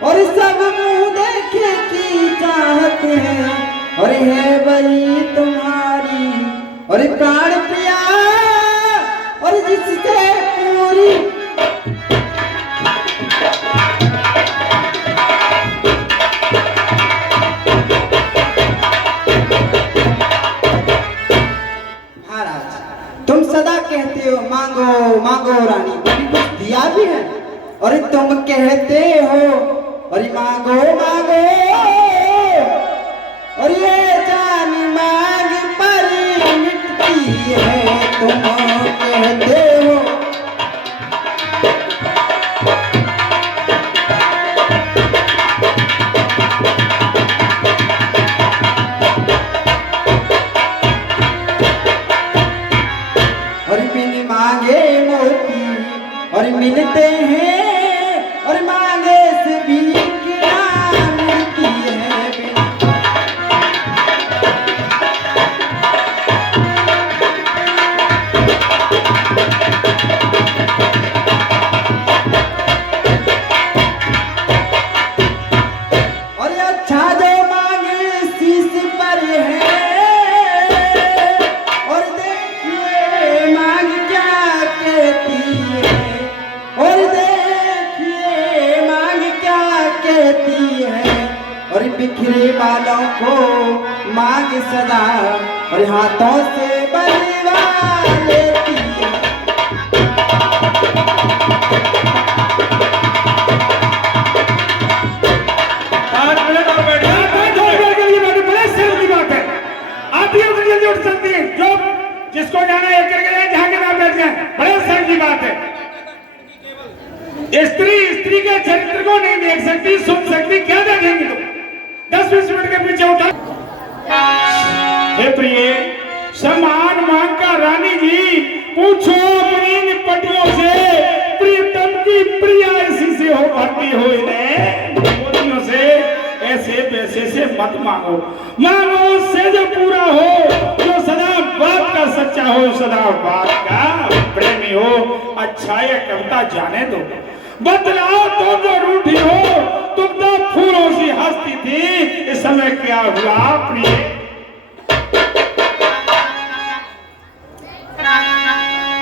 और सब मुंह देखे की चाहत है और है वही तुम्हारी और प्राण प्रिया और जिससे पूरी महाराज तुम सदा कहते हो मांगो मांगो रानी, कभी कुछ दिया भी है और तुम कहते हो और मांगो मांगो और ये जान मांग पर मिटती है तुम कहते हो और बिन मांगे मोती और मिलते हैं और मांगे से भी क्या मिलती है और अच्छा जो मांगे शीश पर है और देखिए मांग क्या कहती है और देखिए मांग क्या कहती है और बिखरे बालों को मांग सदा और हाथों से बलवा लेती है जल्दी उठ सकती है, जो जिसको जाना है करके जाए, जहाँ के नाम बैठ जाए, बड़े सर की बात है। स्त्री के चरित्र को नहीं देख सकती, सुन सकती, क्या देखेंगी तुम? 10-20 मिनट के पीछे उठा। हे प्रिय, सम्मान मांग का रानी जी, पूछो अपनी निपटियों से, प्रियतम की प्रिया इसी से हो भरती हो इन्हें मोतियों से, ऐसे पैसे से मत मांगो, मांगो उससे जो पूरा हो, जो सदा बात का सच्चा हो, सदा बात का प्रेमी हो, अच्छा या कविता जाने दो, बतलाओ तो जो रूठी हो, तुम तो फूलों सी हंसती थी, इस समय क्या हुआ प्रिय?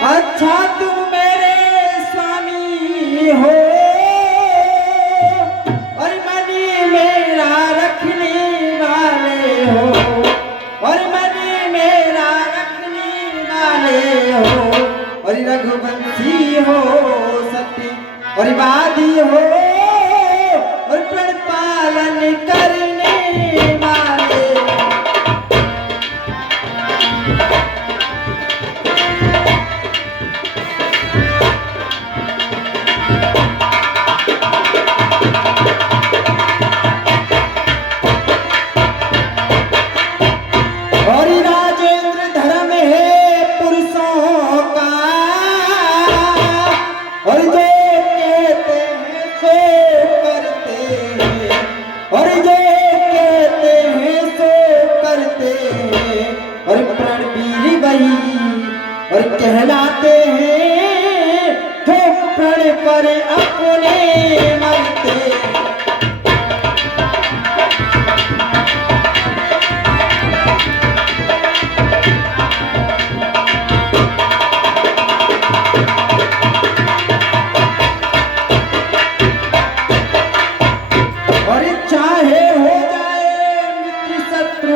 अच्छा तुम मेरे स्वामी हो और मनी मेरा रखने वाले हो और मनी मेरा रखने वाले हो और रघुवंशी हो सत्य और वादी हो और प्रण पालन करने वाले और राजेंद्र धर्म है पुरुषों का और जो कहते हैं सो करते हैं और जो कहते हैं सो करते हैं और प्रणवीर वही और कहलाते हैं जो प्रण पर अपने मरते हैं। और चाहे हो जाए मित्र शत्रु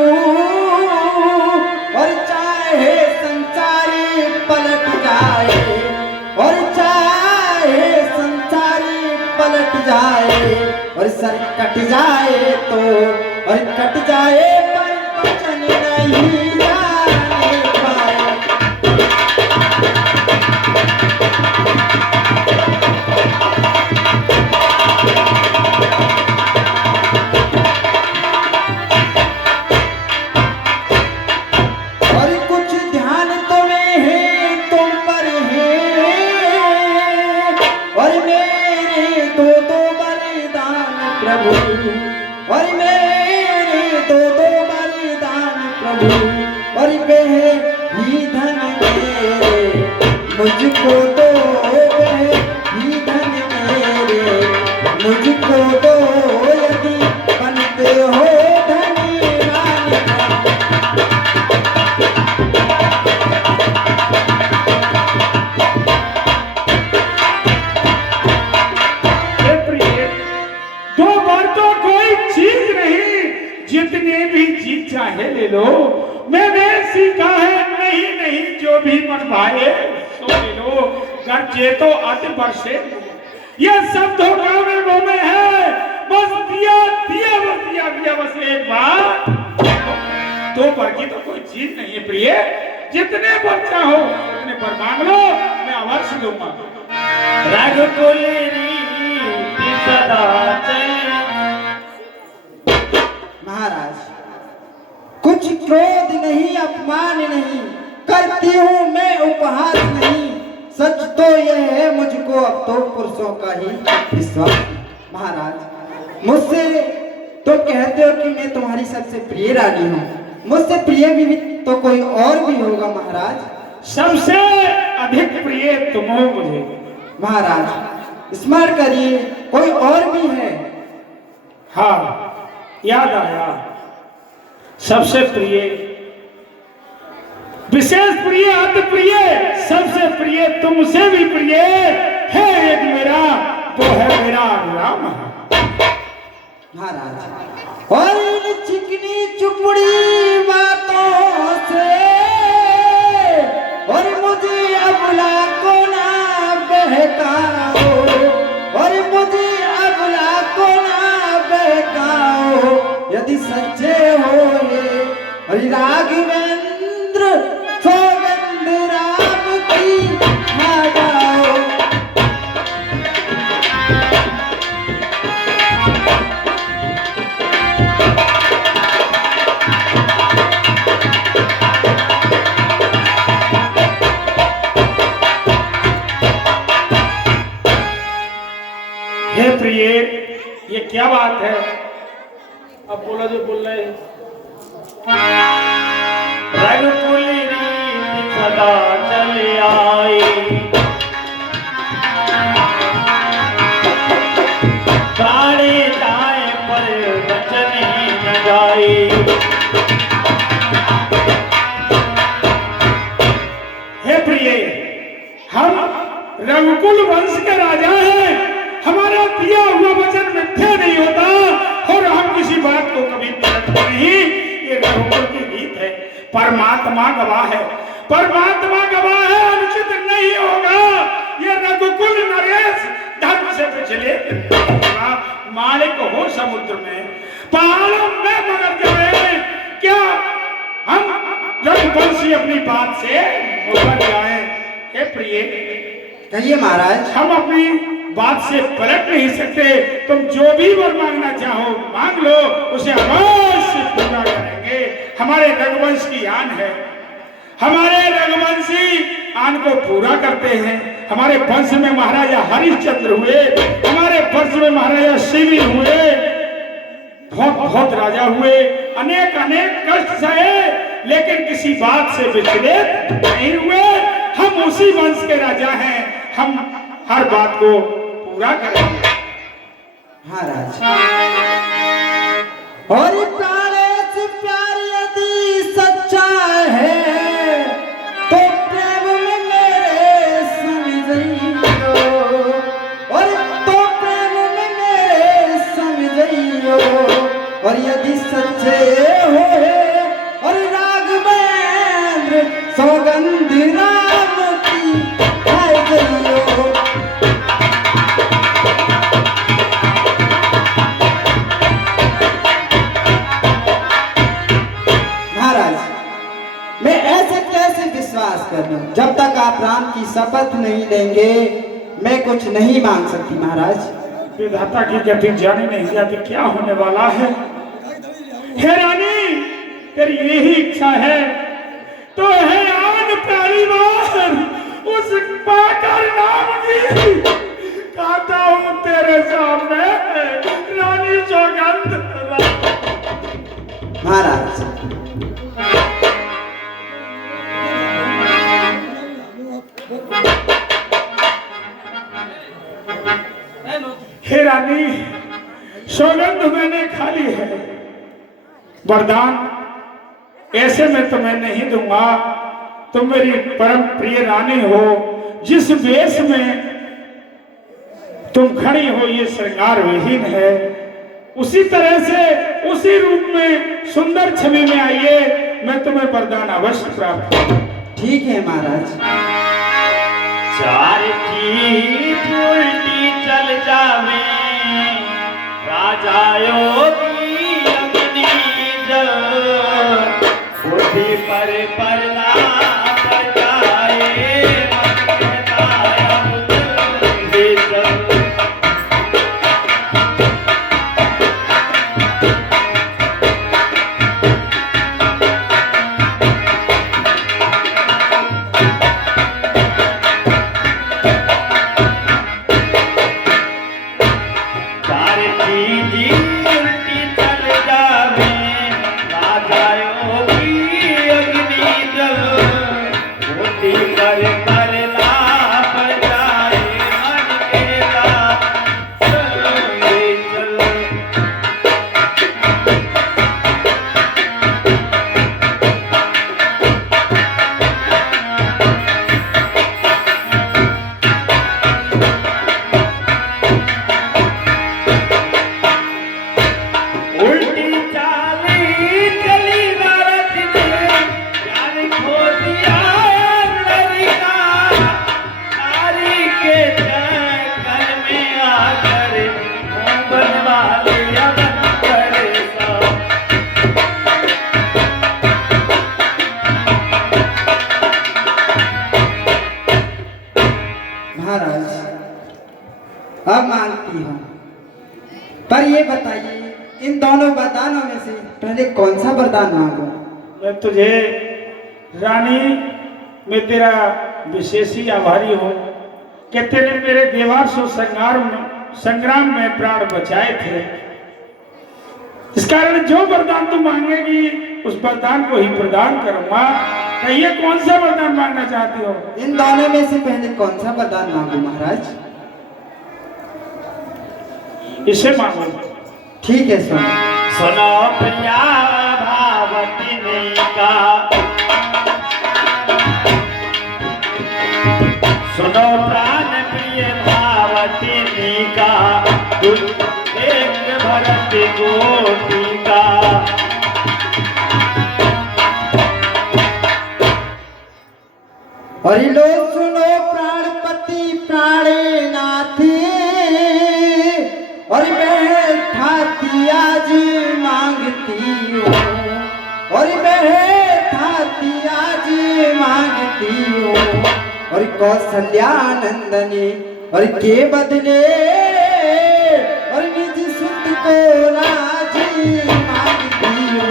सर कट जाए तो, और कट जाए पर वचन नहीं जाने पाए। और कुछ ध्यान तुम्हें है तुम पर है, और मेरे दो दो वरदान प्रभु, और मेरे दो दो वरदान प्रभु, और वह ही धन मेरे मुझको दो, वह ही धन मेरे मुझको दो, यदि बनते हो धनीवान। हे प्रिय, दो बार तो कोई चीज नहीं, जितने भी जी चाहे ले लो। मैंने सीखा है नहीं नहीं जो भी मन भाए सो ले लो, गर्जे तो अति बरसे। यह सब धोखा में है, बस दिया दिया बस दिया दिया बस एक बार। दो बार की तो कोई चीज नहीं है प्रिय, जितने बार चाहो उतने बार मांग लो, मैं अवश्य दूंगा। रघुकुल रीति सदा चले। महाराज कुछ क्रोध नहीं, अपमान नहीं, करती हूँ मैं उपहास नहीं, सच तो यह है मुझको अब तो पुरुषों का ही विश्वास। महाराज मुझसे तो कहते हो कि मैं तुम्हारी सबसे प्रिय रानी हूँ, मुझसे प्रिय भी तो कोई और भी होगा महाराज। सबसे अधिक प्रिय तुम हो मुझे। महाराज स्मरण करिए कोई और भी है। हाँ याद आया, सबसे प्रिय, विशेष प्रिय, अति प्रिय, सबसे प्रिय, तुमसे भी प्रिय है एक मेरा, वो है मेरा राम। महाराज और इन चिकनी चुपड़ी बातों से, और मुझे अबला को ना बहकाओ, और मुझे अबला को ना बहकाओ, यदि सच्चे हो ये राघवेंद्र सौगंध राम की खा जाओ। हे प्रिय, ये क्या बात है? अब बोला जो बोल रहे हैं। रघुकुल रीति सदा चले आई, प्राणे जाए पर वचन ही न जाए। हे प्रिय, हम रघुकुल वंश के राजा हैं, हमारा दिया हुआ वचन मिथ्या नहीं होता, और हम किसी बात को कभी पलटते नहीं। ये रघुकुल की रीत है, परमात्मा गवाह है, परमात्मा गवाह है, अनुचित नहीं होगा। ये रघुकुल नरेश धर्म से पिछले होगा, मालिक हो समुद्र में, पहाड़ों में मगर जाए, क्या हम रघुवंशी अपनी बात से मुकर जाए? हे प्रिय, कहिए महाराज। हम अपनी बात से पलट नहीं सकते, तुम जो भी वर मांगना चाहो मांग लो, उसे अवश्य पूरा करेंगे। हमारे रघुवंश की आन है, हमारे रघुवंशी आन को पूरा करते हैं। हमारे वंश में महाराजा हरिश्चंद्र हुए, हमारे वंश में महाराजा शिविर हुए, बहुत बहुत राजा हुए, अनेक अनेक कष्ट सहे, लेकिन किसी बात से विचलित नहीं हुए। हम उसी वंश के राजा हैं, हम हर बात को पूरा करेंगे। महाराज और प्राणे से प्यार यदि सच्चा है, तो प्रेम में मेरे समझइयो, और तो प्रेम में मेरे समझइयो, और यदि सच्चे हो और राघवेंद्र सौगंध राम की खाए गइयो। विश्वास कर लो, जब तक आप राम की शपथ नहीं लेंगे मैं कुछ नहीं मांग सकती महाराज। विधाता की गति जानी नहीं जाती क्या होने वाला है। हे रानी, तेरी यही इच्छा है तो है आन पहली बार उस पाकर नाम की कहता हूं तेरे सामने रानी सौगंध। महाराज हे रानी, सौगंध मैंने खाली है, वरदान ऐसे में तुम्हें नहीं दूंगा। तुम मेरी परम प्रिय रानी हो, जिस वेश में तुम खड़ी हो ये श्रृंगार विहीन है, उसी तरह से उसी रूप में सुंदर छवि में आइए, मैं तुम्हें वरदान अवश्य प्राप्त करूं। ठीक है महाराज। चार की उल्टी चल जावे राजाओं की अपनी जल, बुद्धि पर परला पर जाए मन कहता अब जल्दी चल। अब मानती हूँ, पर ये बताइए इन दोनों वरदानों में से पहले कौन सा वरदान मांगू? मैं तुझे रानी मैं तेरा विशेष ही आभारी हूँ कि तेने मेरे देवासुर संग्राम में प्राण बचाए थे। इस कारण जो वरदान तू मांगेगी उस वरदान को ही प्रदान करूंगा। कहिए कौन सा वरदान मांगना चाहती हो? इन दोनों में से पहले कौन सा वरदान मांगू महाराज? इसे मांगो। ठीक है सुनो। सुनो प्रिया भावतिनी का, सुनो प्राण प्रिय भावतिनी का, एक भरत कोटि का। और लो सुनो प्राणपति प्राणनाथी, और बैठाती आज मांगती हो, और बैठाती आज मांगती हो, और कौशल्यानंदनी और के बदले और निज सुत को राजी मांगती हो।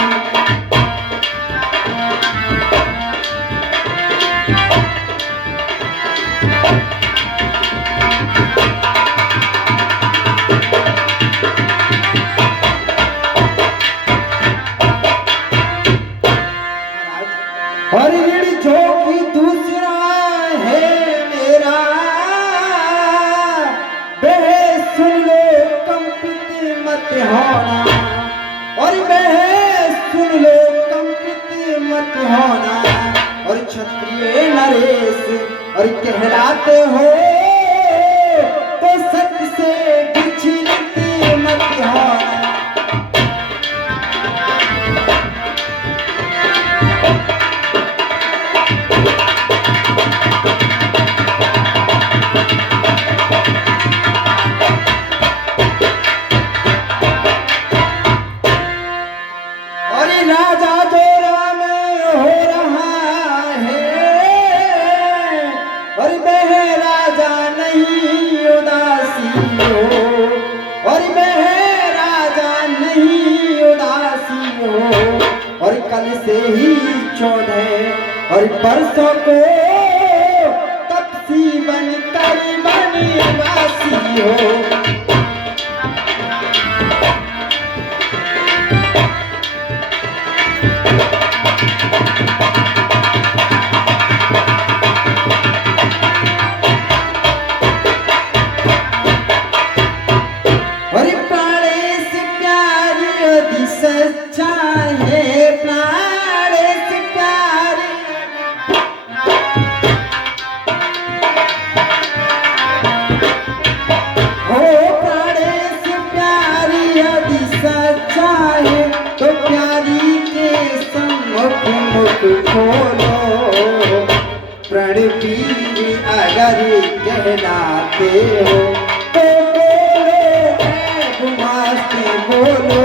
और ऋण जो कि दूसरा है मेरा, वह सुन लो कंपित मत होना, और वह सुन लो कंपित मत होना। और क्षत्रिय नरेश और कहलाते हो तो सत्य से विचलित मत होना। राजा जो राम हो रहा है, कल से ही 14 और परसों को तपसी बनकर बनी वासी हो। प्रणवीर अगर कहलाते हो तो बोलो मस्ती बोलो।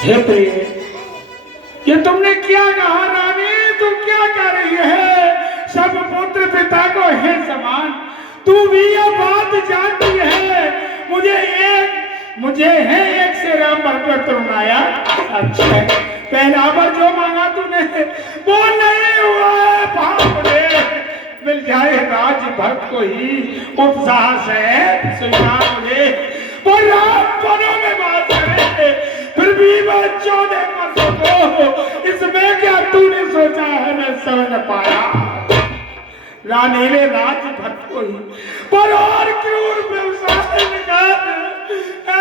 हे प्रिय, ये तुमने क्या कहा रानी? तू क्या कह रही है? सब पुत्र पिता को है समान, तू भी ये बात जानती है। मुझे है एक से राम पर तुरनाया। अच्छा, पहला बार जो मांगा तूने वो नहीं हुआ है। बाप रे, मिल जाए राज भक्त को ही उत्साह से स्वीकार मुझे वो राम पनों में बात करे। फिर भी मैं 14 वर्षों को इसमें क्या तूने सोचा है मैं समझ न पाया। रानी ने राज भक्त को ही पर और क्रूर व्यवसाय निकाल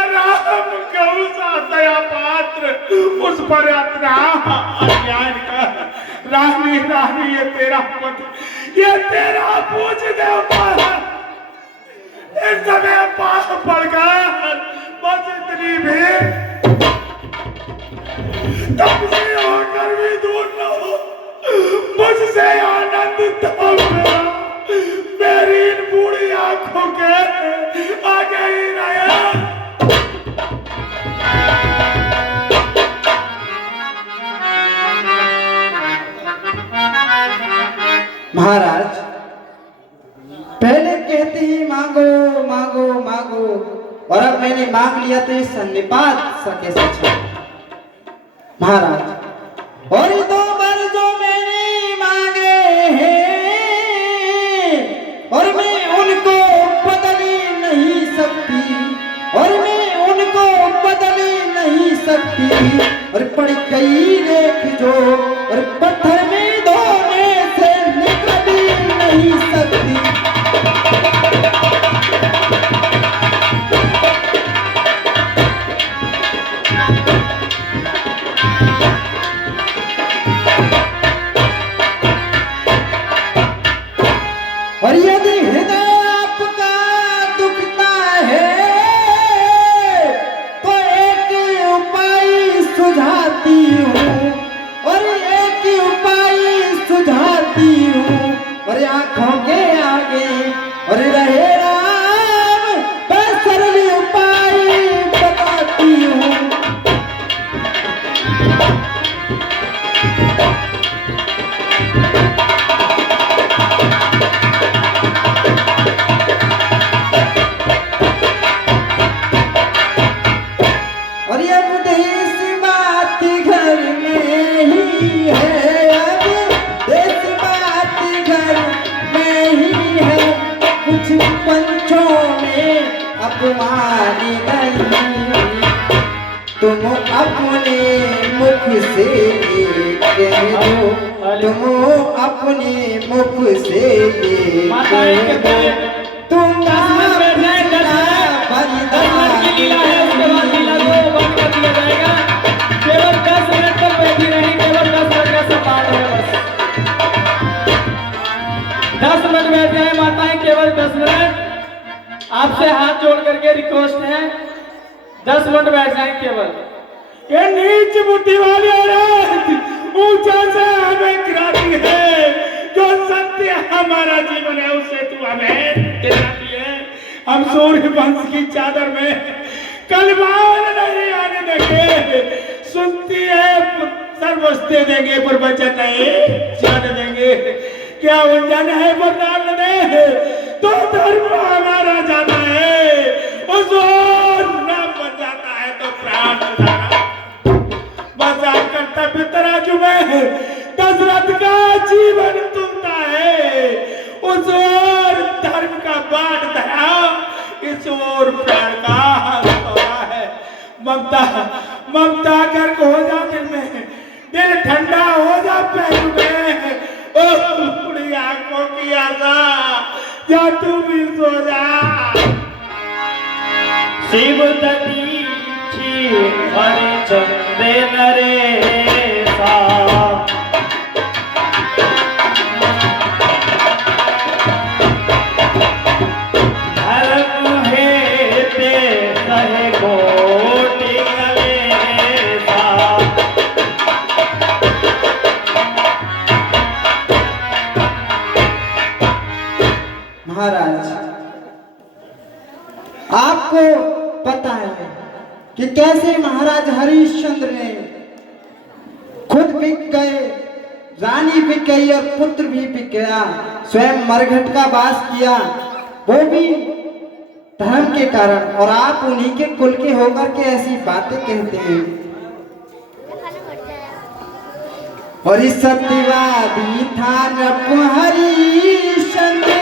राम गौ सा दया पात्र उस पर अपना अन्याय कर। रानी ये तेरा पुत्र, ये तेरा पूज देवता है। इस समय पास पड़ गया, बस इतनी भी तब से होकर भी दूर न हो मुझसे। आनंद तो मेरी इन बूढ़ी आंखों के आगे ही रहा। महाराज, पहले कहते ही मांगो मांगो मांगो, और अब मैंने मांग लिया तो ये सन्निपात सके सच है। महाराज, और ये 2 बार जो मैंने मांगे हैं और मैं उनको बदल नहीं सकती, और मैं उनको बदल नहीं सकती। और पड़ गई रेख जो और पत्थर में धोने से निकल नहीं सकती। और यदि हृदय आपका दुखता है तो एक उपाय सुझाती हूँ, और एक उपाय सुझाती हूँ। और आंखों के आगे और रहे राम, मैं सरल उपाय बताती हूँ। और ये देश बात घर में ही है, अब देश बात घर में ही है। कुछ पंचों में अपमान नहीं, तुम अपने मुख से ये कह दो, तुम अपने मुख से ये कह दो। तुम केवल 10 मिनट तक बैठी रही, केवल 10 मिनट का सपाट है बस। 10 मिनट बैठ जाए माताएं, केवल 10 मिनट। आपसे हाथ जोड़ करके रिक्वेस्ट है, 10 मिनट बैठ जाए केवल। ये नीच बुद्धि वाली औरत ऊंचा से हमें गिराती है। जो सत्य हमारा जीवन है उससे तू हमें गिराती है। हम सूर्य वंश की चादर में कलवान नहीं आने देंगे। सुनती है सर्वस्व दे देंगे पर वचन नहीं जाने देंगे। क्या उलझन है बरदान दे तो धर्म हमारा जाता है, उस ओर नाम बन जाता है तो प्राण जाना। बस आप कर्तव्य तराजू में दशरथ का जीवन तुमता है, उस ओर धर्म का बाट धरा, इस ओर प्राण का सौरा है। ममता ममता गर्क हो जा दिल में, दिल ठंडा हो जा पहलू में, ओ बुढ़ी आंखों की आशा जा तू भी सो जा। शिव दीक्षी हरिचंद्र नरेशा धर्म हेते सहे कोटि कलेशा। महाराज, आपको पता है कि कैसे महाराज हरिश्चंद्र ने खुद बिक गए, रानी बिक गई और पुत्र भी बिक गया, स्वयं मरघट का वास किया, वो भी धर्म के कारण, और आप उन्हीं के कुल के होकर के ऐसी बातें कहते हैं। और इस सत्यवादी था हरिश्चंद्र,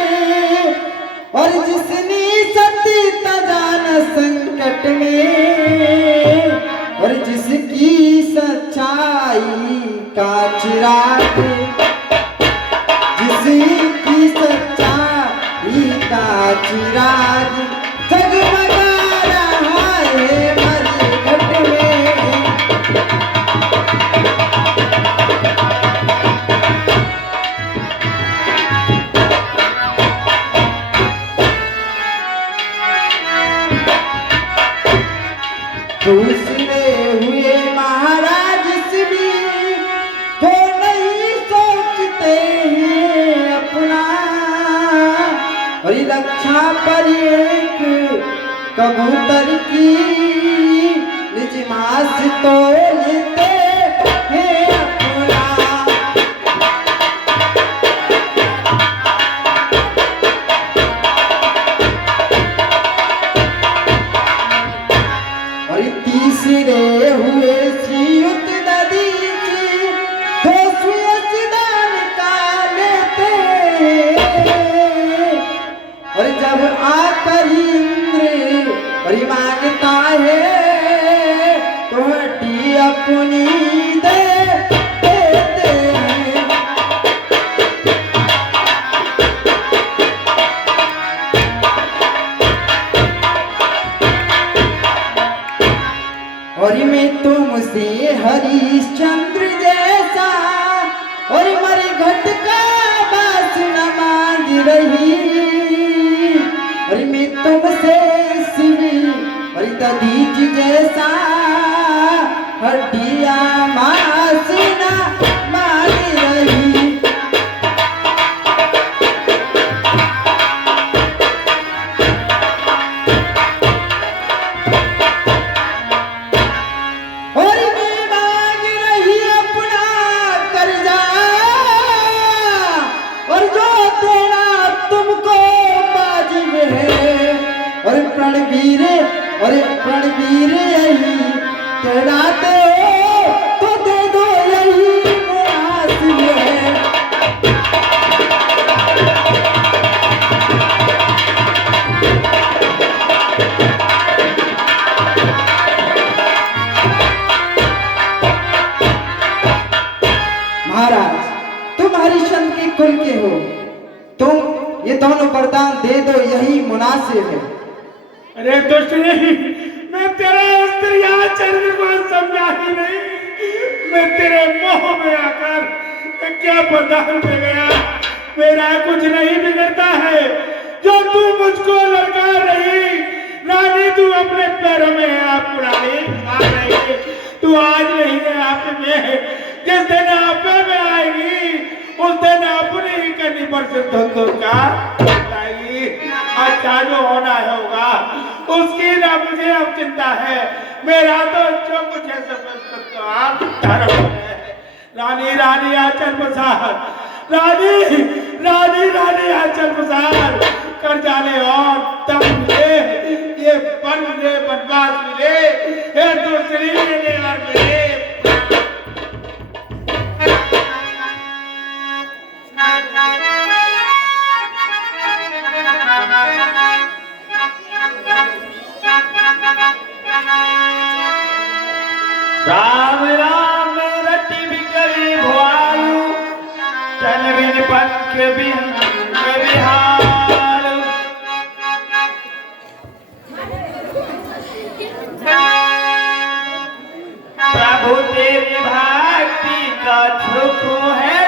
और जिसने सत्यता जाना संकट में, और जिसकी सच्चाई का चिराग, जिसकी सच्चाई का चिराग जगमगा रहा है मरघट में। दूसरे हुए महाराज भी जो नहीं सोचते हैं अपना, और रक्षा पर एक कबूतर की निज मास तो लेते हैं अपना। और तीसरे हुए श्रीयुत दधीची तो सुयसदान का लेते, और जब आकर इंद्र और मांगता है तो हड्डी अपनी दे देते हैं। और मैं तुमसे हरिश्चंद्र जैसा और मरघट का बास न मांग रही, और मैं तुमसे शिव और दधीच जैसा हड्डिया मांस न मांग रही। और मैं मांग रही अपना कर्जा, और जो देना तुमको वाजिब है, और प्रणवीर यही कहलाते हो तो दे दो यही मुनासिब है। महाराज, तुम हरिश्चंद्र के कुल के हो, तुम ये दोनों वरदान दे दो यही मुनासिब है। अरे दुष्ट नहीं, मैं तेरा स्त्रियाचरण को समझा ही नहीं, मैं तेरे मोह में आकर क्या वरदान दे गया। मेरा कुछ नहीं बिगड़ता है, जो तू मुझको लड़का रही रानी, तू अपने पैरों में आप पुरानी आ रही, तू आज नहीं है आप में, जिस दिन आपे में आएगी उस दिन अपनी ही करनी पर सिद्ध का बताएगी। अच्छा जो होना होगा उसकी ना मुझे अब चिंता है, मेरा तो जो कुछ है सब आप धर्म है। रानी रानी आचल बसार रानी रानी रानी आंचल प्रसाद कर जाने और तब मिले ये बन मिले बनवास मिले ये दूसरी मिले और मिले राम राम रटी भी करी भुआलू चल बिन पंख बिहार प्रभु तेरी भक्ति का सुख है